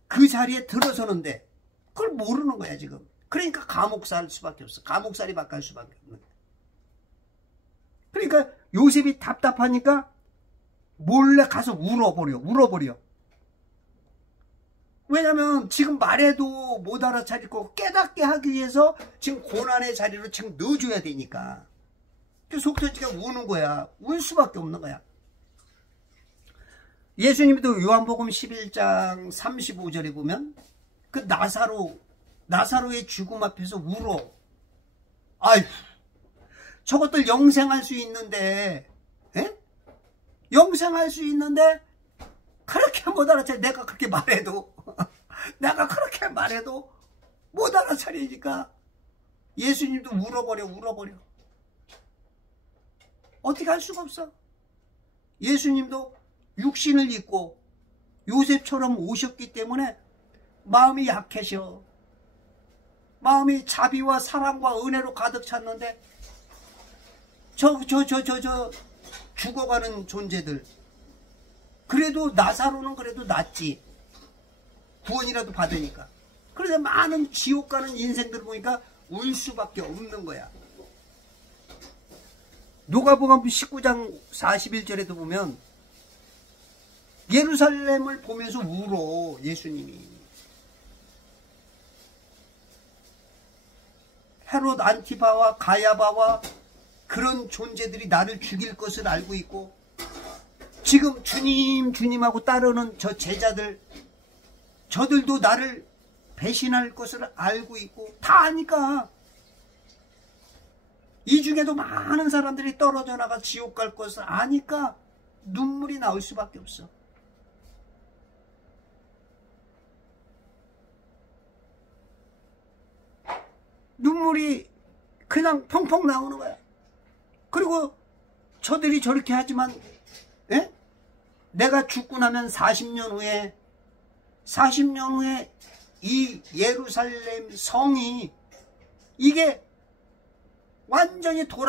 그 자리에 들어서는데 그걸 모르는 거야 지금. 그러니까 감옥 살 수밖에 없어. 감옥살이 바뀔 수밖에 없는 거야. 그러니까 요셉이 답답하니까 몰래 가서 울어버려. 왜냐면 지금 말해도 못 알아차리고 깨닫게 하기 위해서 지금 고난의 자리로 지금 넣어줘야 되니까. 속 터지게 우는 거야. 울 수밖에 없는 거야. 예수님도 요한복음 11장 35절에 보면 그 나사로의 죽음 앞에서 울어. 아이, 저것들 영생할 수 있는데, 에? 영생할 수 있는데 그렇게 못 알아차려. 내가 그렇게 말해도 내가 그렇게 말해도 못 알아차리니까 예수님도 울어버려. 어떻게 할 수가 없어. 예수님도 육신을 입고 요셉처럼 오셨기 때문에 마음이 약해져. 마음이 자비와 사랑과 은혜로 가득 찼는데 죽어가는 존재들, 그래도 나사로는 그래도 낫지. 구원이라도 받으니까. 그래서 많은 지옥 가는 인생들 보니까 울 수밖에 없는 거야. 누가복음 19장 41절에도 보면 예루살렘을 보면서 울어. 예수님이 헤롯 안티바와 가야바와 그런 존재들이 나를 죽일 것을 알고 있고, 지금 주님하고 따르는 저 제자들, 저들도 나를 배신할 것을 알고 있고 다 아니까, 이 중에도 많은 사람들이 떨어져 나가 지옥 갈 것을 아니까 눈물이 나올 수밖에 없어. 눈물이 그냥 펑펑 나오는 거야. 그리고 저들이 저렇게 하지만, 에? 내가 죽고 나면 40년 후에 이 예루살렘 성이 이게 완전히 돌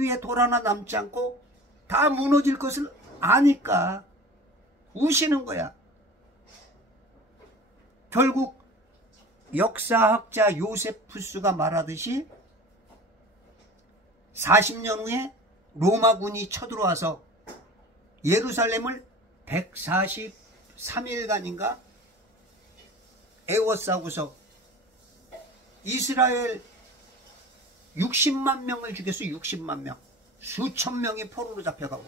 위에 돌 하나 남지 않고 다 무너질 것을 아니까 우시는 거야. 결국 역사학자 요세푸스가 말하듯이 40년 후에 로마군이 쳐들어와서 예루살렘을 143일간인가 에워싸고서 이스라엘 60만 명을 죽였어. 60만 명. 수천 명이 포로로 잡혀가고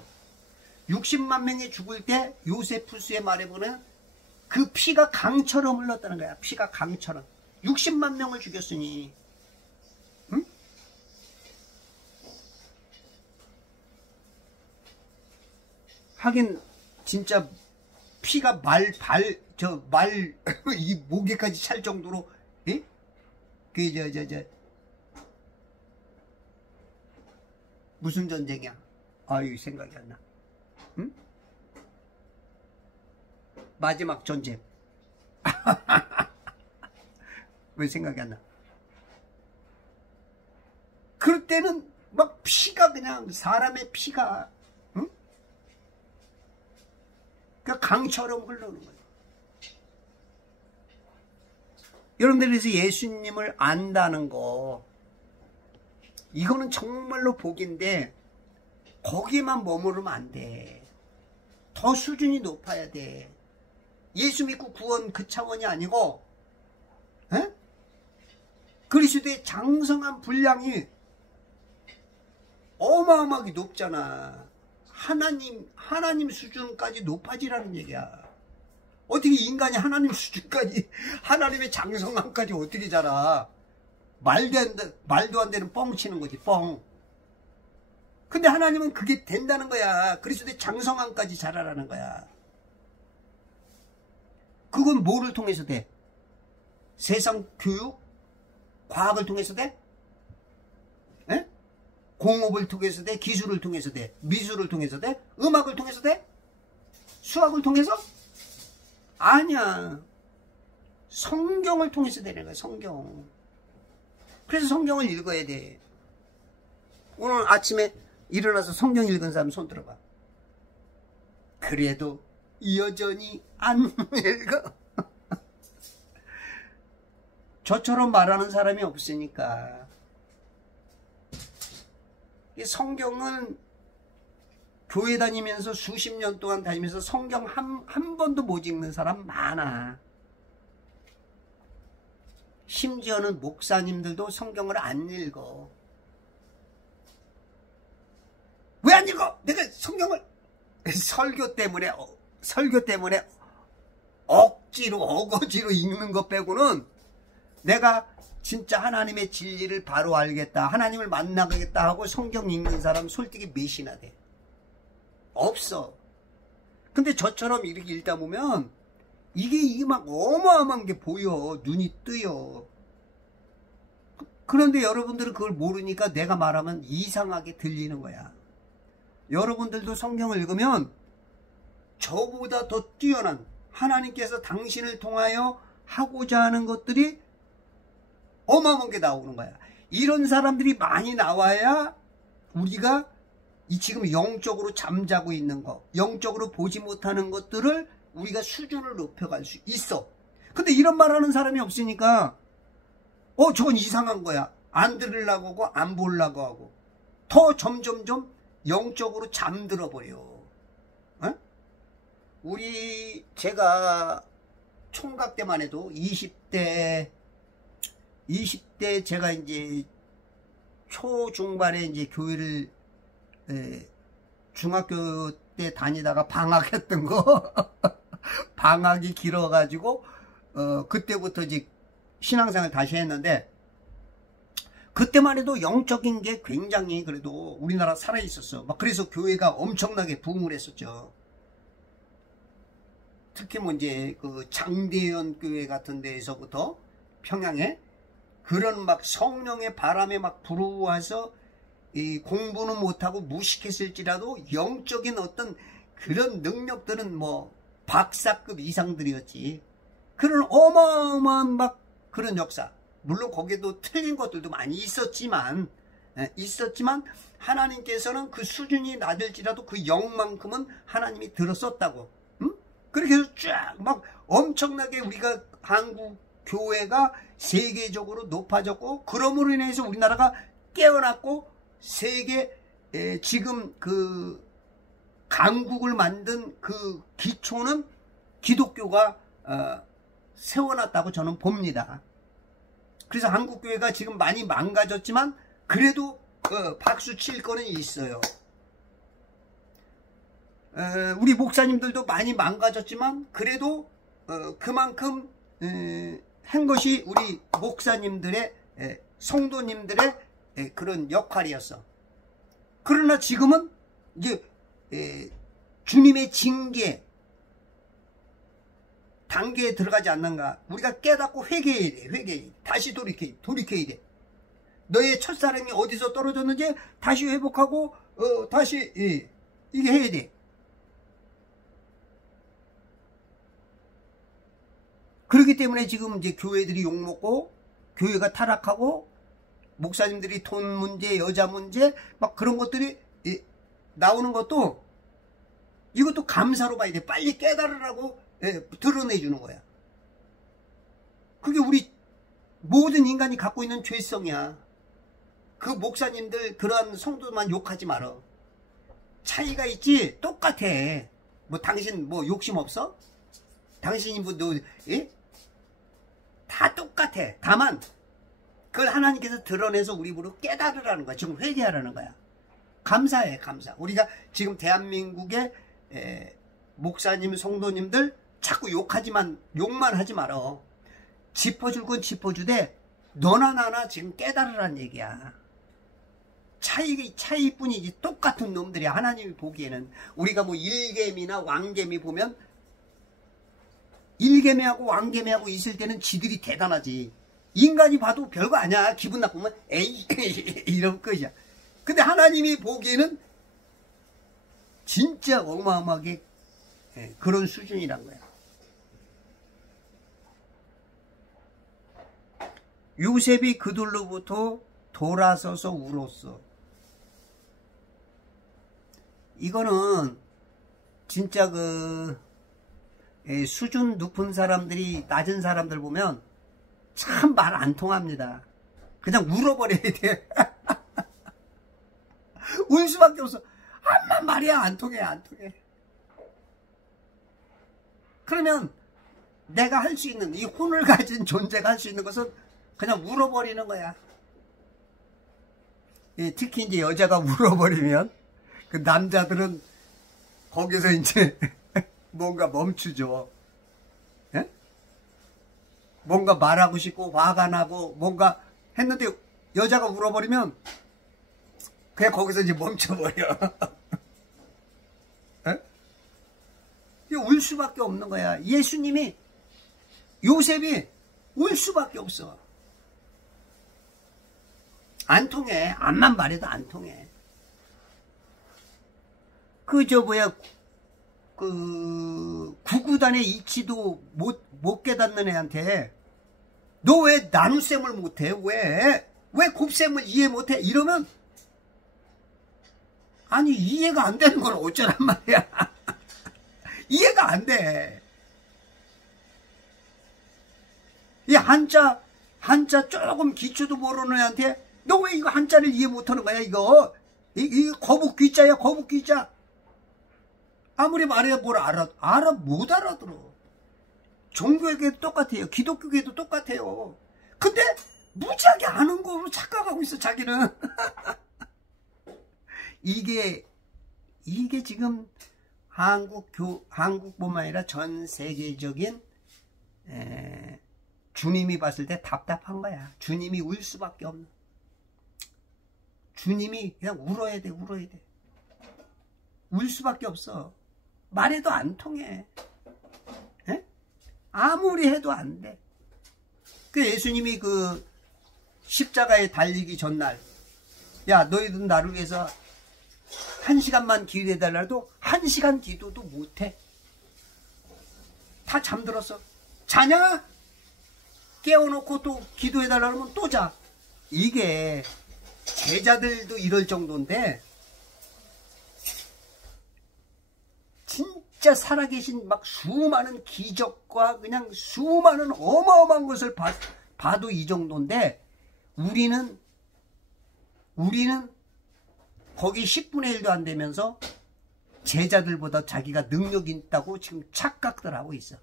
60만 명이 죽을 때 요세푸스의 말에 보면 그 피가 강처럼 흘렀다는 거야. 피가 강처럼. 60만 명을 죽였으니, 응? 하긴 진짜 피가 이 목에까지 찰 정도로, 예? 무슨 전쟁이야? 아유, 생각이 안 나. 응? 마지막 전쟁. 왜 생각이 안 나? 그럴 때는 막 피가 그냥 사람의 피가, 응? 그 강처럼 흐르는 거예요. 여러분들, 그래서 예수님을 안다는 거, 이거는 정말로 복인데 거기만 머무르면 안 돼. 더 수준이 높아야 돼. 예수 믿고 구원 그 차원이 아니고, 에? 그리스도의 장성한 분량이 어마어마하게 높잖아. 하나님 수준까지 높아지라는 얘기야. 어떻게 인간이 하나님 수준까지, 하나님의 장성함까지 어떻게 자라? 말도 안 되는 뻥 치는 거지, 뻥. 근데 하나님은 그게 된다는 거야. 그리스도의 장성함까지 자라라는 거야. 그건 뭐를 통해서 돼? 세상 교육? 과학을 통해서 돼? 에? 공업을 통해서 돼? 기술을 통해서 돼? 미술을 통해서 돼? 음악을 통해서 돼? 수학을 통해서? 아니야. 성경을 통해서 되는 거야, 성경. 그래서 성경을 읽어야 돼. 오늘 아침에 일어나서 성경 읽은 사람 손 들어봐. 그래도 여전히 안 읽어. 저처럼 말하는 사람이 없으니까. 성경은 교회 다니면서 수십 년 동안 다니면서 성경 한 번도 못 읽는 사람 많아. 심지어는 목사님들도 성경을 안 읽어. 왜 안 읽어? 내가 성경을 설교 때문에 설교 때문에 억지로 어거지로 읽는 것 빼고는 내가 진짜 하나님의 진리를 바로 알겠다, 하나님을 만나겠다 하고 성경 읽는 사람 솔직히 몇이나 돼? 없어. 근데 저처럼 이렇게 읽다 보면 이게 막 어마어마한 게 보여. 눈이 뜨여. 그런데 여러분들은 그걸 모르니까 내가 말하면 이상하게 들리는 거야. 여러분들도 성경을 읽으면 저보다 더 뛰어난 하나님께서 당신을 통하여 하고자 하는 것들이 어마어마한 게 나오는 거야. 이런 사람들이 많이 나와야 우리가 이 지금 영적으로 잠자고 있는 거, 영적으로 보지 못하는 것들을 우리가 수준을 높여갈 수 있어. 근데 이런 말 하는 사람이 없으니까 저건 이상한 거야. 안 들으려고 하고 안 보려고 하고 더 점점점 영적으로 잠들어 버려. 제가 총각 때만 해도 20대 제가 이제 초중반에 이제 교회를 중학교 때 다니다가 방학했던 거 방학이 길어가지고 그때부터 이제 신앙생활 다시 했는데 그때만 해도 영적인 게 굉장히 그래도 우리나라 살아있었어. 막 그래서 교회가 엄청나게 부흥을 했었죠. 특히 뭐 이제 그 장대현 교회 같은 데에서부터 평양에 그런 막 성령의 바람에 막 불어와서 이 공부는 못하고 무식했을지라도 영적인 어떤 그런 능력들은 뭐 박사급 이상들이었지. 그런 어마어마한 막 그런 역사. 물론 거기에도 틀린 것들도 많이 있었지만 하나님께서는 그 수준이 낮을지라도 그 영만큼은 하나님이 들었었다고. 그렇게 해서 쫙 막 엄청나게 우리가 한국 교회가 세계적으로 높아졌고 그러므로 인해서 우리나라가 깨어났고 세계 지금 그 강국을 만든 그 기초는 기독교가 세워놨다고 저는 봅니다. 그래서 한국 교회가 지금 많이 망가졌지만 그래도 박수 칠 거는 있어요. 우리 목사님들도 많이 망가졌지만 그래도 그만큼 한 것이 우리 목사님들의 성도님들의 그런 역할이었어. 그러나 지금은 이제 주님의 징계 단계에 들어가지 않는가. 우리가 깨닫고 회개해야 돼. 회개해야 돼. 다시 돌이켜야 돼. 너의 첫사랑이 어디서 떨어졌는지 다시 회복하고 다시 이게 해야 돼. 그렇기 때문에 지금 이제 교회들이 욕먹고 교회가 타락하고 목사님들이 돈 문제, 여자 문제 막 그런 것들이 나오는 것도 이것도 감사로 봐야 돼. 빨리 깨달으라고 드러내주는 거야. 그게 우리 모든 인간이 갖고 있는 죄성이야. 그 목사님들 그런 성도만 욕하지 말아. 차이가 있지. 똑같아. 뭐 당신 뭐 욕심 없어? 당신이 뭐 너 다 똑같아. 다만 그걸 하나님께서 드러내서 우리 입으로 깨달으라는 거야. 지금 회개하라는 거야. 감사해. 감사. 우리가 지금 대한민국의 목사님 성도님들 자꾸 욕만 하지 말어. 짚어줄 건 짚어주되 너나 나나 지금 깨달으라는 얘기야. 차이뿐이지 똑같은 놈들이 하나님이 보기에는. 우리가 뭐 일개미나 왕개미 보면 일개미하고 왕개미하고 있을 때는 지들이 대단하지. 인간이 봐도 별거 아니야. 기분 나쁘면 에이 이런 끝이야. 근데 하나님이 보기에는 진짜 어마어마하게 그런 수준이란 거야. 요셉이 그들로부터 돌아서서 울었어. 이거는 진짜 그 수준 높은 사람들이 낮은 사람들 보면 참 말 안 통합니다. 그냥 울어버려야 돼. 울 수밖에 없어. 한만 말이야 안 통해. 그러면 내가 할 수 있는 이 혼을 가진 존재가 할 수 있는 것은 그냥 울어버리는 거야. 특히 이제 여자가 울어버리면 그 남자들은 거기서 이제 뭔가 멈추죠. 예? 뭔가 말하고 싶고 화가 나고 뭔가 했는데 여자가 울어버리면 그냥 거기서 이제 멈춰버려. 예? 울 수밖에 없는 거야. 예수님이, 요셉이 울 수밖에 없어. 안 통해. 암만 말해도 안 통해. 구구단의 이치도 못 깨닫는 애한테 너 왜 나눗셈을 못해? 왜 곱셈을 이해 못해? 이러면 아니 이해가 안 되는 건 어쩌란 말이야. 이해가 안 돼. 이 한자 조금 기초도 모르는 애한테 너 왜 이거 한자를 이해 못하는 거야? 이거 거북귀자야, 거북귀자. 아무리 말해야 뭘 못 알아들어. 종교에게도 똑같아요. 기독교계도 똑같아요. 근데 무지하게 아는 거로 착각하고 있어, 자기는. 이게 지금 한국뿐만 아니라 전 세계적인 주님이 봤을 때 답답한 거야. 주님이 울 수밖에 없는. 주님이 그냥 울어야 돼. 울 수밖에 없어. 말해도 안 통해. 에? 아무리 해도 안 돼. 그 예수님이 그 십자가에 달리기 전날, 야 너희들 나를 위해서 1시간만 기도해달라 해도 1시간 기도도 못해. 다 잠들었어. 자냐? 깨워놓고 또 기도해달라 그러면 또 자. 이게 제자들도 이럴 정도인데 진짜 살아계신 막 수많은 기적과 그냥 수많은 어마어마한 것을 봐도 이 정도인데 우리는 거기 10분의 1도 안 되면서 제자들보다 자기가 능력이 있다고 지금 착각들 하고 있어.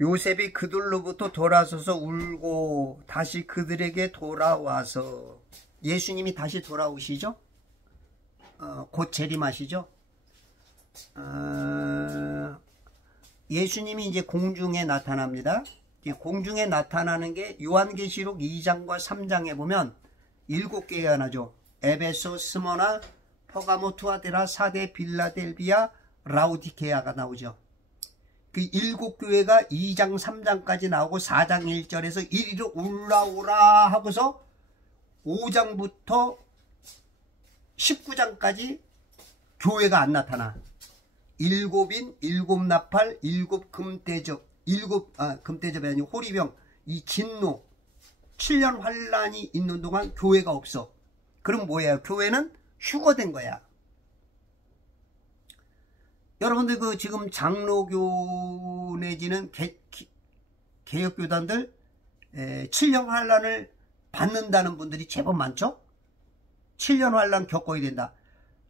요셉이 그들로부터 돌아서서 울고 다시 그들에게 돌아와서, 예수님이 다시 돌아오시죠? 곧 재림하시죠? 예수님이 이제 공중에 나타납니다. 공중에 나타나는 게 요한계시록 2장과 3장에 보면 7개가 나죠. 에베소, 스모나, 퍼가모, 투아데라, 사데, 빌라델비아, 라우디케아가 나오죠. 그 7교회가 2장 3장까지 나오고 4장 1절에서 이리로 올라오라 하고서 5장부터 19장까지 교회가 안 나타나. 7인, 7나팔, 7금대접, 금대접이 아니고 호리병, 이 진노, 7년 환란이 있는 동안 교회가 없어. 그럼 뭐예요? 교회는 휴거된 거야. 여러분들 그 지금 장로교 내지는 개혁교단들 7년 환란을 받는다는 분들이 제법 많죠? 7년 환란 겪어야 된다.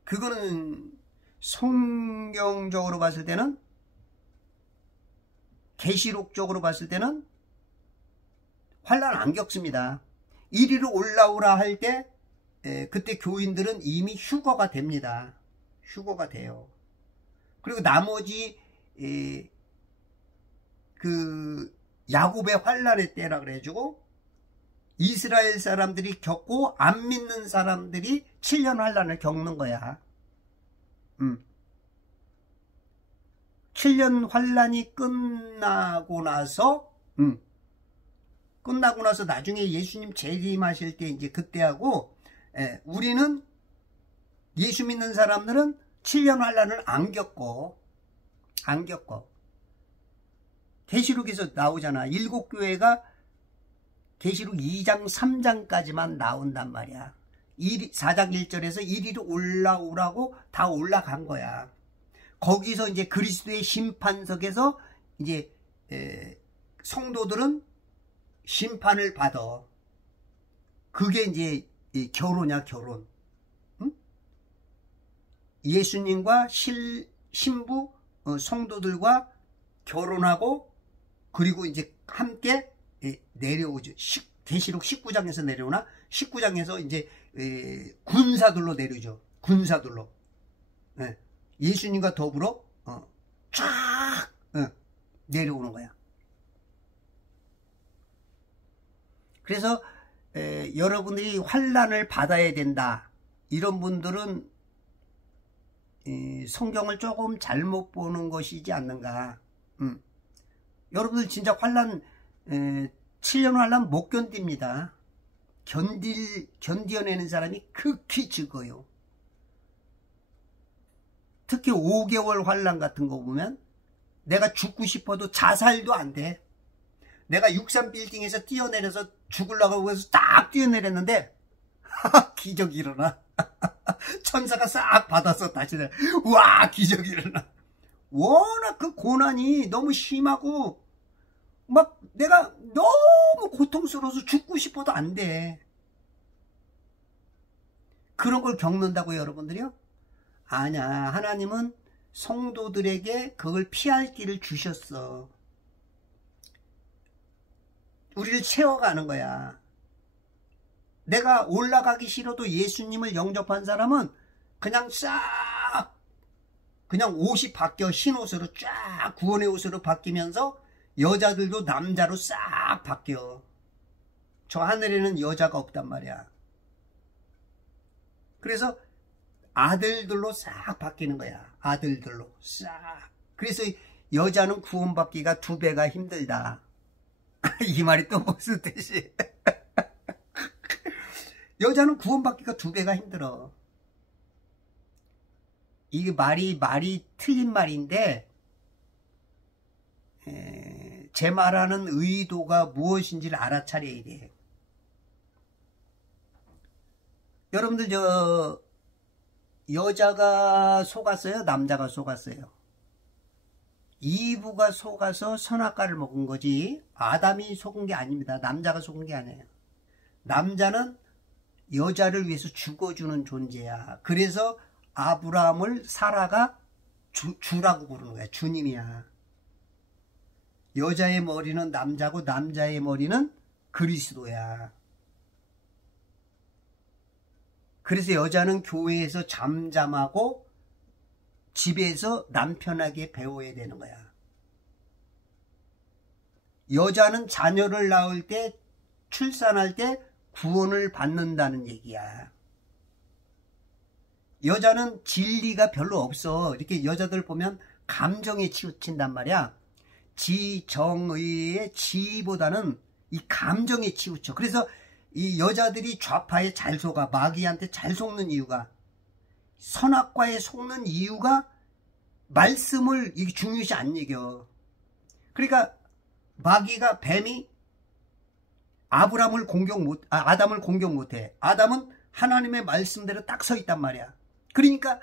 그거는 성경적으로 봤을 때는, 계시록적으로 봤을 때는 환란 안 겪습니다. 이리로 올라오라 할 때 그때 교인들은 이미 휴거가 됩니다. 휴거가 돼요. 그리고 나머지 그 야곱의 환란의 때라 그래가지고 이스라엘 사람들이 겪고 안 믿는 사람들이 7년 환란을 겪는 거야. 7년 환란이 끝나고 나서 나중에 예수님 재림하실 때 이제 그때하고, 우리는 예수 믿는 사람들은 7년 환란을 안 겪어. 계시록에서 나오잖아. 7교회가 계시록 2장 3장까지만 나온단 말이야. 4장 1절에서 이리로 올라오라고 다 올라간 거야. 거기서 이제 그리스도의 심판석에서 이제 성도들은 심판을 받아. 그게 이제 결혼이야, 결혼. 예수님과 신부 성도들과 결혼하고, 그리고 이제 함께 내려오죠. 계시록 19장에서 내려오나? 19장에서 이제 군사들로 내려오죠. 군사들로. 예수님과 더불어 쫙 내려오는 거야. 그래서 여러분들이 환난을 받아야 된다. 이런 분들은 성경을 조금 잘못 보는 것이지 않는가. 여러분들 진짜 환난 7년 환난 못 견딥니다. 견디어내는 사람이 극히 적어요. 특히 5개월 환난 같은 거 보면 내가 죽고 싶어도 자살도 안 돼. 내가 63빌딩에서 뛰어내려서 죽으려고 해서 딱 뛰어내렸는데 기적이 일어나. 천사가 싹 받아서 다시 와 기적이 일어나. 워낙 그 고난이 너무 심하고 막 내가 너무 고통스러워서 죽고 싶어도 안 돼. 그런 걸 겪는다고요, 여러분들이요? 아니야. 하나님은 성도들에게 그걸 피할 길을 주셨어. 우리를 채워가는 거야. 내가 올라가기 싫어도 예수님을 영접한 사람은 그냥 싹 그냥 옷이 바뀌어 흰 옷으로 쫙 구원의 옷으로 바뀌면서 여자들도 남자로 싹 바뀌어. 저 하늘에는 여자가 없단 말이야. 그래서 아들들로 싹 바뀌는 거야. 아들들로 싹. 그래서 여자는 구원받기가 2배가 힘들다. 이 말이 또 무슨 뜻이? 여자는 구원받기가 2배가 힘들어. 이게 말이 틀린 말인데 제 말하는 의도가 무엇인지를 알아차려야 돼. 여러분들 여자가 속았어요? 남자가 속았어요? 이브가 속아서 선악과를 먹은 거지 아담이 속은 게 아닙니다. 남자가 속은 게 아니에요. 남자는 여자를 위해서 죽어주는 존재야. 그래서 아브라함을 사라가 주라고 부르는 거야. 주님이야. 여자의 머리는 남자고 남자의 머리는 그리스도야. 그래서 여자는 교회에서 잠잠하고 집에서 남편에게 배워야 되는 거야. 여자는 자녀를 낳을 때, 출산할 때 구원을 받는다는 얘기야. 여자는 진리가 별로 없어. 이렇게 여자들 보면 감정에 치우친단 말이야. 지정의의 지보다는 이 감정에 치우쳐. 그래서 이 여자들이 좌파에 잘 속아. 마귀한테 잘 속는 이유가, 선악과에 속는 이유가 말씀을 중요시 안 여겨. 그러니까 마귀가, 뱀이 아담을 공격 못해. 아담은 하나님의 말씀대로 딱 서 있단 말이야. 그러니까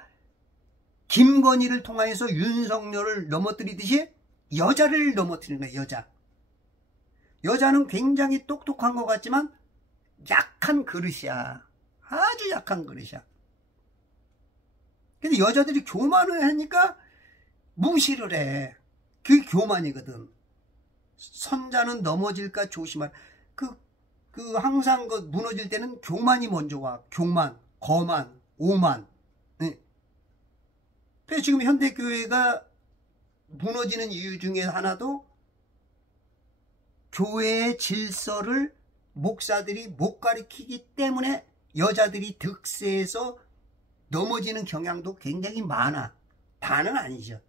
김건희를 통해서 윤석열을 넘어뜨리듯이 여자를 넘어뜨리는 거야. 여자는 굉장히 똑똑한 것 같지만 약한 그릇이야. 아주 약한 그릇이야. 근데 여자들이 교만을 하니까 무시를 해. 그게 교만이거든. 선자는 넘어질까 조심하라. 항상 무너질 때는 교만이 먼저 와. 교만, 거만, 오만. 네. 그래서 지금 현대교회가 무너지는 이유 중에 하나도 교회의 질서를 목사들이 못 가르치기 때문에 여자들이 득세해서 넘어지는 경향도 굉장히 많아. 다는 아니죠.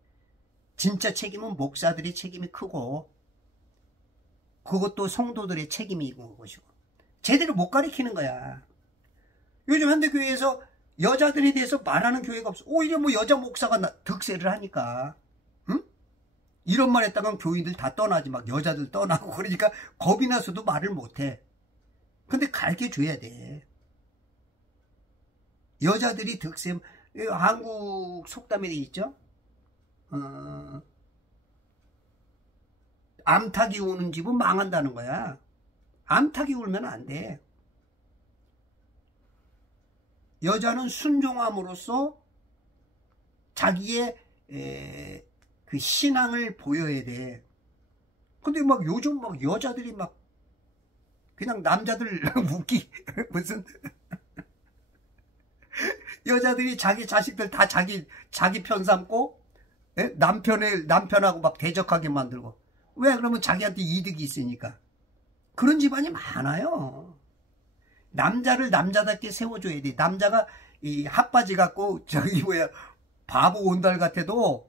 진짜 책임은 목사들의 책임이 크고 그것도 성도들의 책임이 있는 것이고 제대로 못 가르치는 거야. 요즘 현대교회에서 여자들에 대해서 말하는 교회가 없어. 오히려 여자 목사가 득세를 하니까. 응? 이런 말 했다간 교인들 다 떠나지. 막 여자들 떠나고 그러니까 겁이 나서도 말을 못해. 근데 가르쳐줘야 돼. 여자들이 득세. 한국 속담에 있죠. 암탉이 우는 집은 망한다는 거야. 암탉이 울면 안 돼. 여자는 순종함으로써 자기의 그 신앙을 보여야 돼. 근데 요즘 여자들이 그냥 남자들 웃기 무슨 여자들이 자기 자식들 다 자기 편 삼고 남편하고 막 대적하게 만들고. 왜? 그러면 자기한테 이득이 있으니까. 그런 집안이 많아요. 남자를 남자답게 세워줘야 돼. 남자가 이 핫바지 갖고 바보 온달 같아도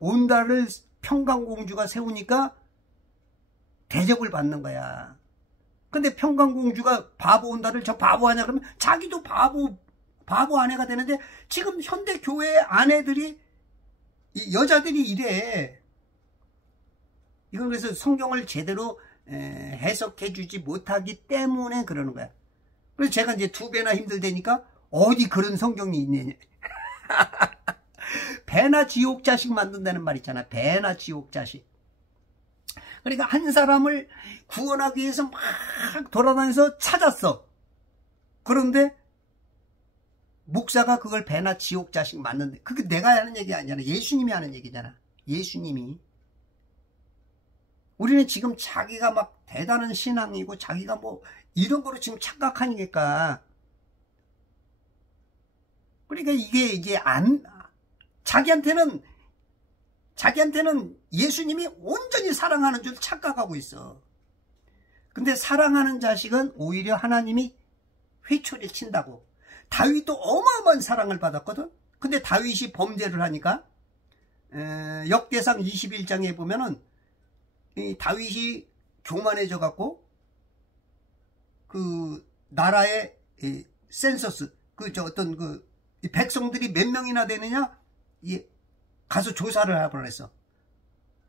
온달을 평강공주가 세우니까 대접을 받는 거야. 근데 평강공주가 바보 온달을 저 바보 하냐 그러면 자기도 바보 아내가 되는데, 지금 현대 교회 아내들이 여자들이 이래. 이건 그래서 성경을 제대로 해석해 주지 못하기 때문에 그러는 거야. 그래서 제가 이제 2배나 힘들다니까 어디 그런 성경이 있느냐. 배나 지옥 자식 만든다는 말 있잖아. 배나 지옥 자식. 그러니까 한 사람을 구원하기 위해서 막 돌아다니면서 찾았어. 그런데 목사가 그걸 배나 지옥 자식 맞는데, 그게 내가 하는 얘기 아니잖아. 예수님이 하는 얘기잖아. 예수님이. 우리는 지금 자기가 막 대단한 신앙이고 자기가 뭐 이런 거로 지금 착각하니까. 그러니까 이게 자기한테는 예수님이 온전히 사랑하는 줄 착각하고 있어. 근데 사랑하는 자식은 오히려 하나님이 회초리를 친다고. 다윗도 어마어마한 사랑을 받았거든. 근데 다윗이 범죄를 하니까 역대상 21장에 보면은 이 다윗이 교만해져 갖고 그 나라의 센서스 이 백성들이 몇 명이나 되느냐 가서 조사를 하라고 했어.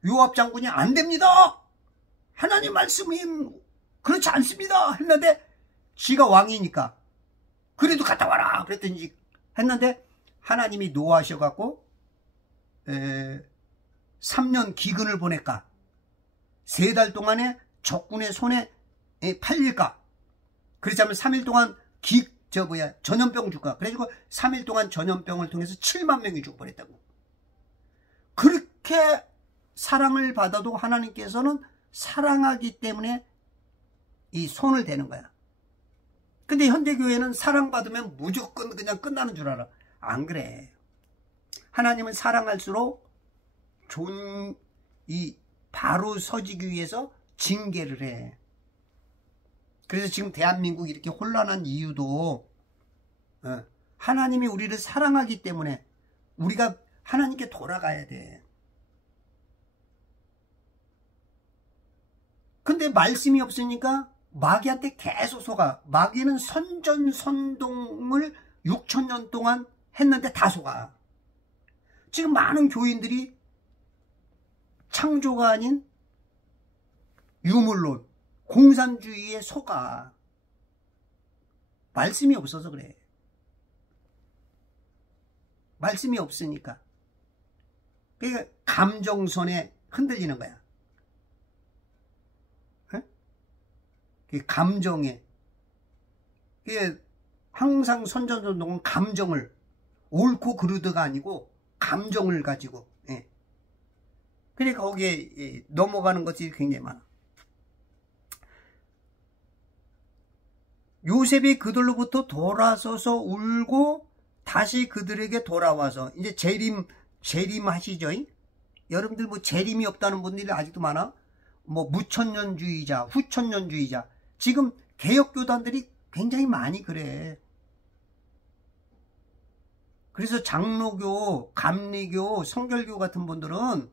요압 장군이 안 됩니다. 하나님 말씀이 그렇지 않습니다. 했는데 지가 왕이니까 그래도 갔다 와라 그랬더니 했는데 하나님이 노하셔갖고 3년 기근을 보낼까, 3달 동안에 적군의 손에 팔릴까, 그렇다면 3일 동안 전염병 줄까. 그래가지고 3일 동안 전염병을 통해서 7만 명이 죽어버렸다고. 그렇게 사랑을 받아도 하나님께서는 사랑하기 때문에 이 손을 대는 거야. 근데 현대교회는 사랑받으면 무조건 그냥 끝나는 줄 알아. 안 그래. 하나님은 사랑할수록 바로 서지기 위해서 징계를 해. 그래서 지금 대한민국이 이렇게 혼란한 이유도 하나님이 우리를 사랑하기 때문에 우리가 하나님께 돌아가야 돼. 근데 말씀이 없으니까 마귀한테 계속 속아. 마귀는 선전선동을 6,000년 동안 했는데 다 속아. 지금 많은 교인들이 창조가 아닌 유물론, 공산주의에 속아. 말씀이 없어서 그래. 말씀이 없으니까. 그러니까 감정선에 흔들리는 거야. 감정에. 항상 선전선동은 감정을, 옳고 그르드가 아니고 감정을 가지고. 그러니까 거기에 넘어가는 것이 굉장히 많아. 요셉이 그들로부터 돌아서서 울고 다시 그들에게 돌아와서, 이제 재림 하시죠? 여러분들 뭐 재림이 없다는 분들이 아직도 많아. 뭐 무천년주의자, 후천년주의자. 지금 개혁교단들이 굉장히 많이 그래. 그래서 장로교, 감리교, 성결교 같은 분들은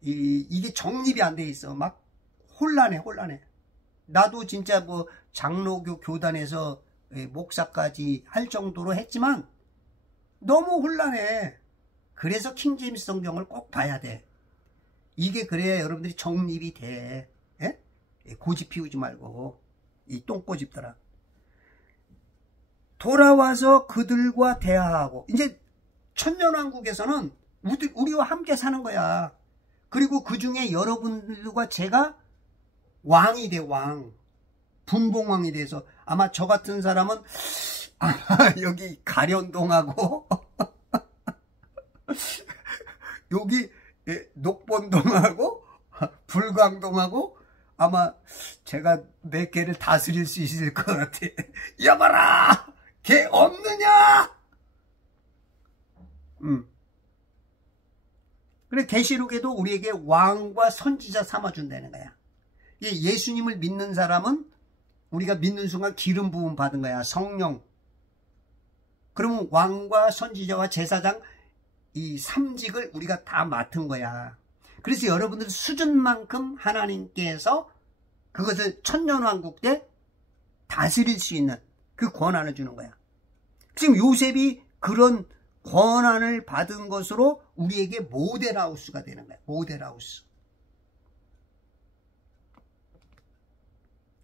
이게 정립이 안 돼 있어. 막 혼란해. 나도 진짜 뭐 장로교 교단에서 목사까지 할 정도로 했지만 너무 혼란해. 그래서 킹제임스 성경을 꼭 봐야 돼. 이게 그래야 여러분들이 정립이 돼. 고집 피우지 말고. 이 똥꼬집더라. 돌아와서 그들과 대화하고. 이제 천년왕국에서는 우리와 함께 사는 거야. 그리고 그 중에 여러분들과 제가 왕이 돼, 왕. 분봉왕이 돼서. 아마 저 같은 사람은 아마 여기 가련동하고 여기 녹본동하고 불광동하고 아마 제가 몇 개를 다스릴 수 있을 것 같아. 여봐라! 개 없느냐? 그래, 계시록에도 우리에게 왕과 선지자 삼아준다는 거야. 예수님을 믿는 사람은 우리가 믿는 순간 기름 부음 받은 거야. 성령. 그러면 왕과 선지자와 제사장 이 3직을 우리가 다 맡은 거야. 그래서 여러분들 수준만큼 하나님께서 그것을 천년왕국 때 다스릴 수 있는 그 권한을 주는 거야. 지금 요셉이 그런 권한을 받은 것으로 우리에게 모델하우스가 되는 거야. 모델하우스.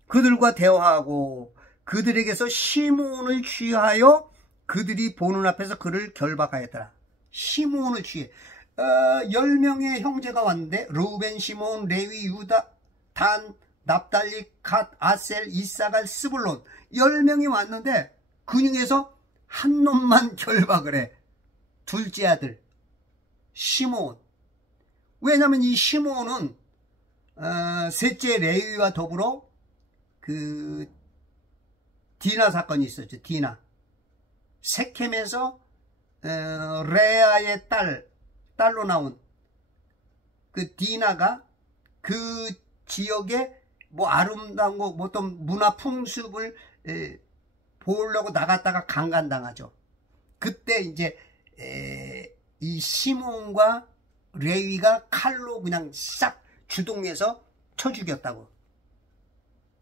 그들과 대화하고 그들에게서 시므온을 취하여 그들이 보는 앞에서 그를 결박하였더라. 시므온을 취해. 10명의 형제가 왔는데 루벤, 시므온, 레위, 유다, 단, 납달리, 갓, 아셀, 이사갈, 스불론 10명이 왔는데 그 중에서 한 놈만 결박을 해. 둘째 아들 시므온. 왜냐하면 이 시므온은 셋째 레위와 더불어 그 디나 사건이 있었죠. 디나. 세켐에서 레아의 딸로 나온 그 디나가 그 지역에 뭐 아름다운 거, 뭐 어떤 문화 풍습을 보려고 나갔다가 강간당하죠. 그때 이제 이 시므온과 레위가 칼로 그냥 싹 주동해서 쳐 죽였다고.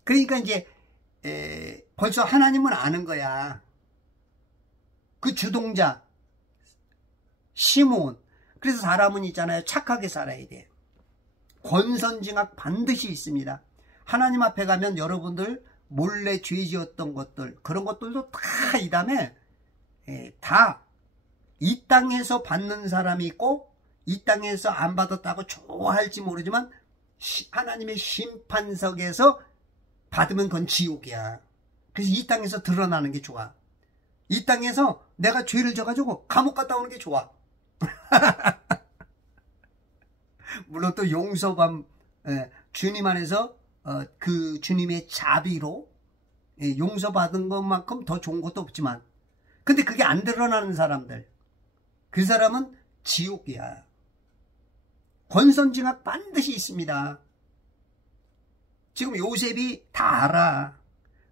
그러니까 이제 벌써 하나님은 아는 거야. 그 주동자 시므온. 그래서 사람은 있잖아요. 착하게 살아야 돼. 권선징악 반드시 있습니다. 하나님 앞에 가면 여러분들 몰래 죄 지었던 것들, 그런 것들도 다 이 다음에 다 이 땅에서 받는 사람이 있고 이 땅에서 안 받았다고 좋아할지 모르지만 하나님의 심판석에서 받으면 그건 지옥이야. 그래서 이 땅에서 드러나는 게 좋아. 이 땅에서 내가 죄를 져가지고 감옥 갔다 오는 게 좋아. 물론 또 용서받 주님 안에서 그 주님의 자비로 용서받은 것만큼 더 좋은 것도 없지만, 근데 그게 안 드러나는 사람들, 그 사람은 지옥이야. 권선징악 반드시 있습니다. 지금 요셉이 다 알아.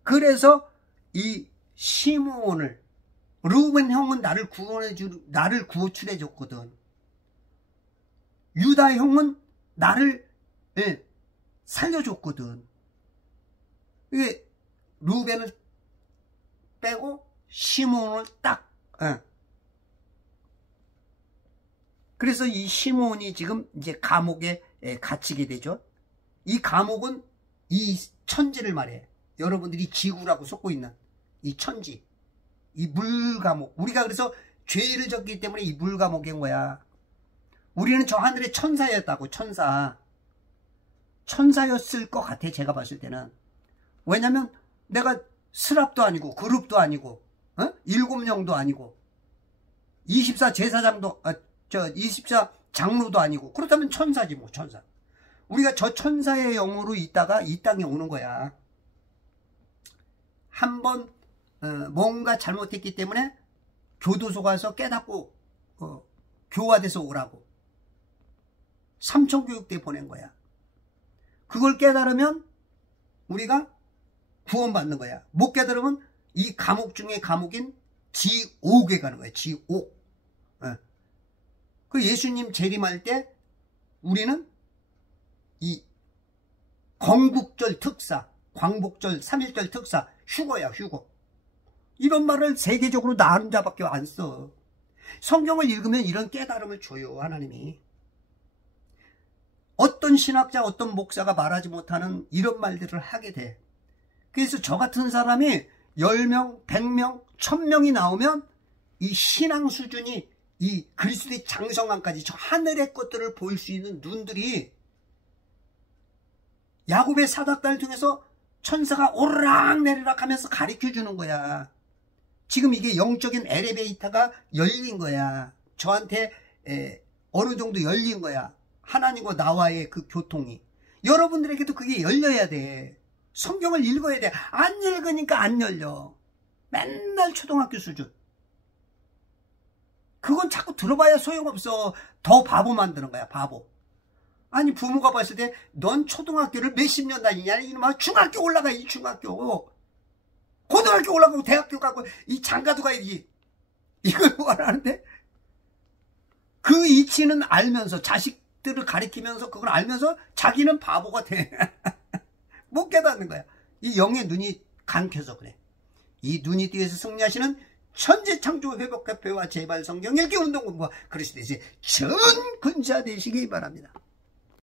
그래서 이 시므온을, 루벤 형은 나를 구출해 줬거든. 유다 형은 나를 살려줬거든. 이게 루벤을 빼고 시므온을 딱. 그래서 이 시므온이 지금 이제 감옥에 갇히게 되죠. 이 감옥은 이 천지를 말해. 여러분들이 지구라고 속고 있는 이 천지, 이 물감옥. 우리가 그래서 죄를 졌기 때문에 이 물감옥인 거야. 우리는 저 하늘의 천사였다고. 천사였을 것 같아, 제가 봤을 때는. 왜냐면 내가 스랍도 아니고 그룹도 아니고 7명도 아니고 24 제사장도 24 장로도 아니고, 그렇다면 천사지 뭐. 천사. 우리가 저 천사의 영으로 있다가 이 땅에 오는 거야. 한번 뭔가 잘못했기 때문에 교도소 가서 깨닫고 교화돼서 오라고 삼천교육대 보낸 거야. 그걸 깨달으면 우리가 구원받는 거야. 못 깨달으면 이 감옥 중에 감옥인 지옥에 가는 거야. 지옥. 그 예수님 재림할 때 우리는 이 건국절 특사, 광복절 3.1절 특사, 휴거야, 휴거. 이런 말을 세계적으로 나눈 자밖에 안 써. 성경을 읽으면 이런 깨달음을 줘요, 하나님이. 어떤 신학자, 어떤 목사가 말하지 못하는 이런 말들을 하게 돼. 그래서 저 같은 사람이 10명, 100명, 1000명이 나오면 이 신앙 수준이 이 그리스도의 장성함까지 저 하늘의 것들을 볼 수 있는 눈들이, 야곱의 사닥다리를 통해서 천사가 오르락내리락 하면서 가르쳐 주는 거야. 지금 이게 영적인 엘리베이터가 열린 거야. 저한테 어느 정도 열린 거야. 하나님과 나와의 그 교통이. 여러분들에게도 그게 열려야 돼. 성경을 읽어야 돼. 안 읽으니까 안 열려. 맨날 초등학교 수준. 그건 자꾸 들어봐야 소용없어. 더 바보 만드는 거야, 바보. 아니, 부모가 봤을 때 넌 초등학교를 몇십 년 다니냐? 이놈아, 중학교 올라가, 이 중학교. 고등학교 올라가고 대학교 가고 이 장가도 가야지. 이걸 뭐하는데? 그 이치는 알면서, 자식들을 가리키면서 그걸 알면서 자기는 바보가 돼. 못 깨닫는 거야. 이 영의 눈이 감켜서 그래. 이 눈이 띄어서 승리하시는 천지창조 회복협회와 제발 성경 읽기 운동 공부가 그러시듯이 전근자 되시기 바랍니다.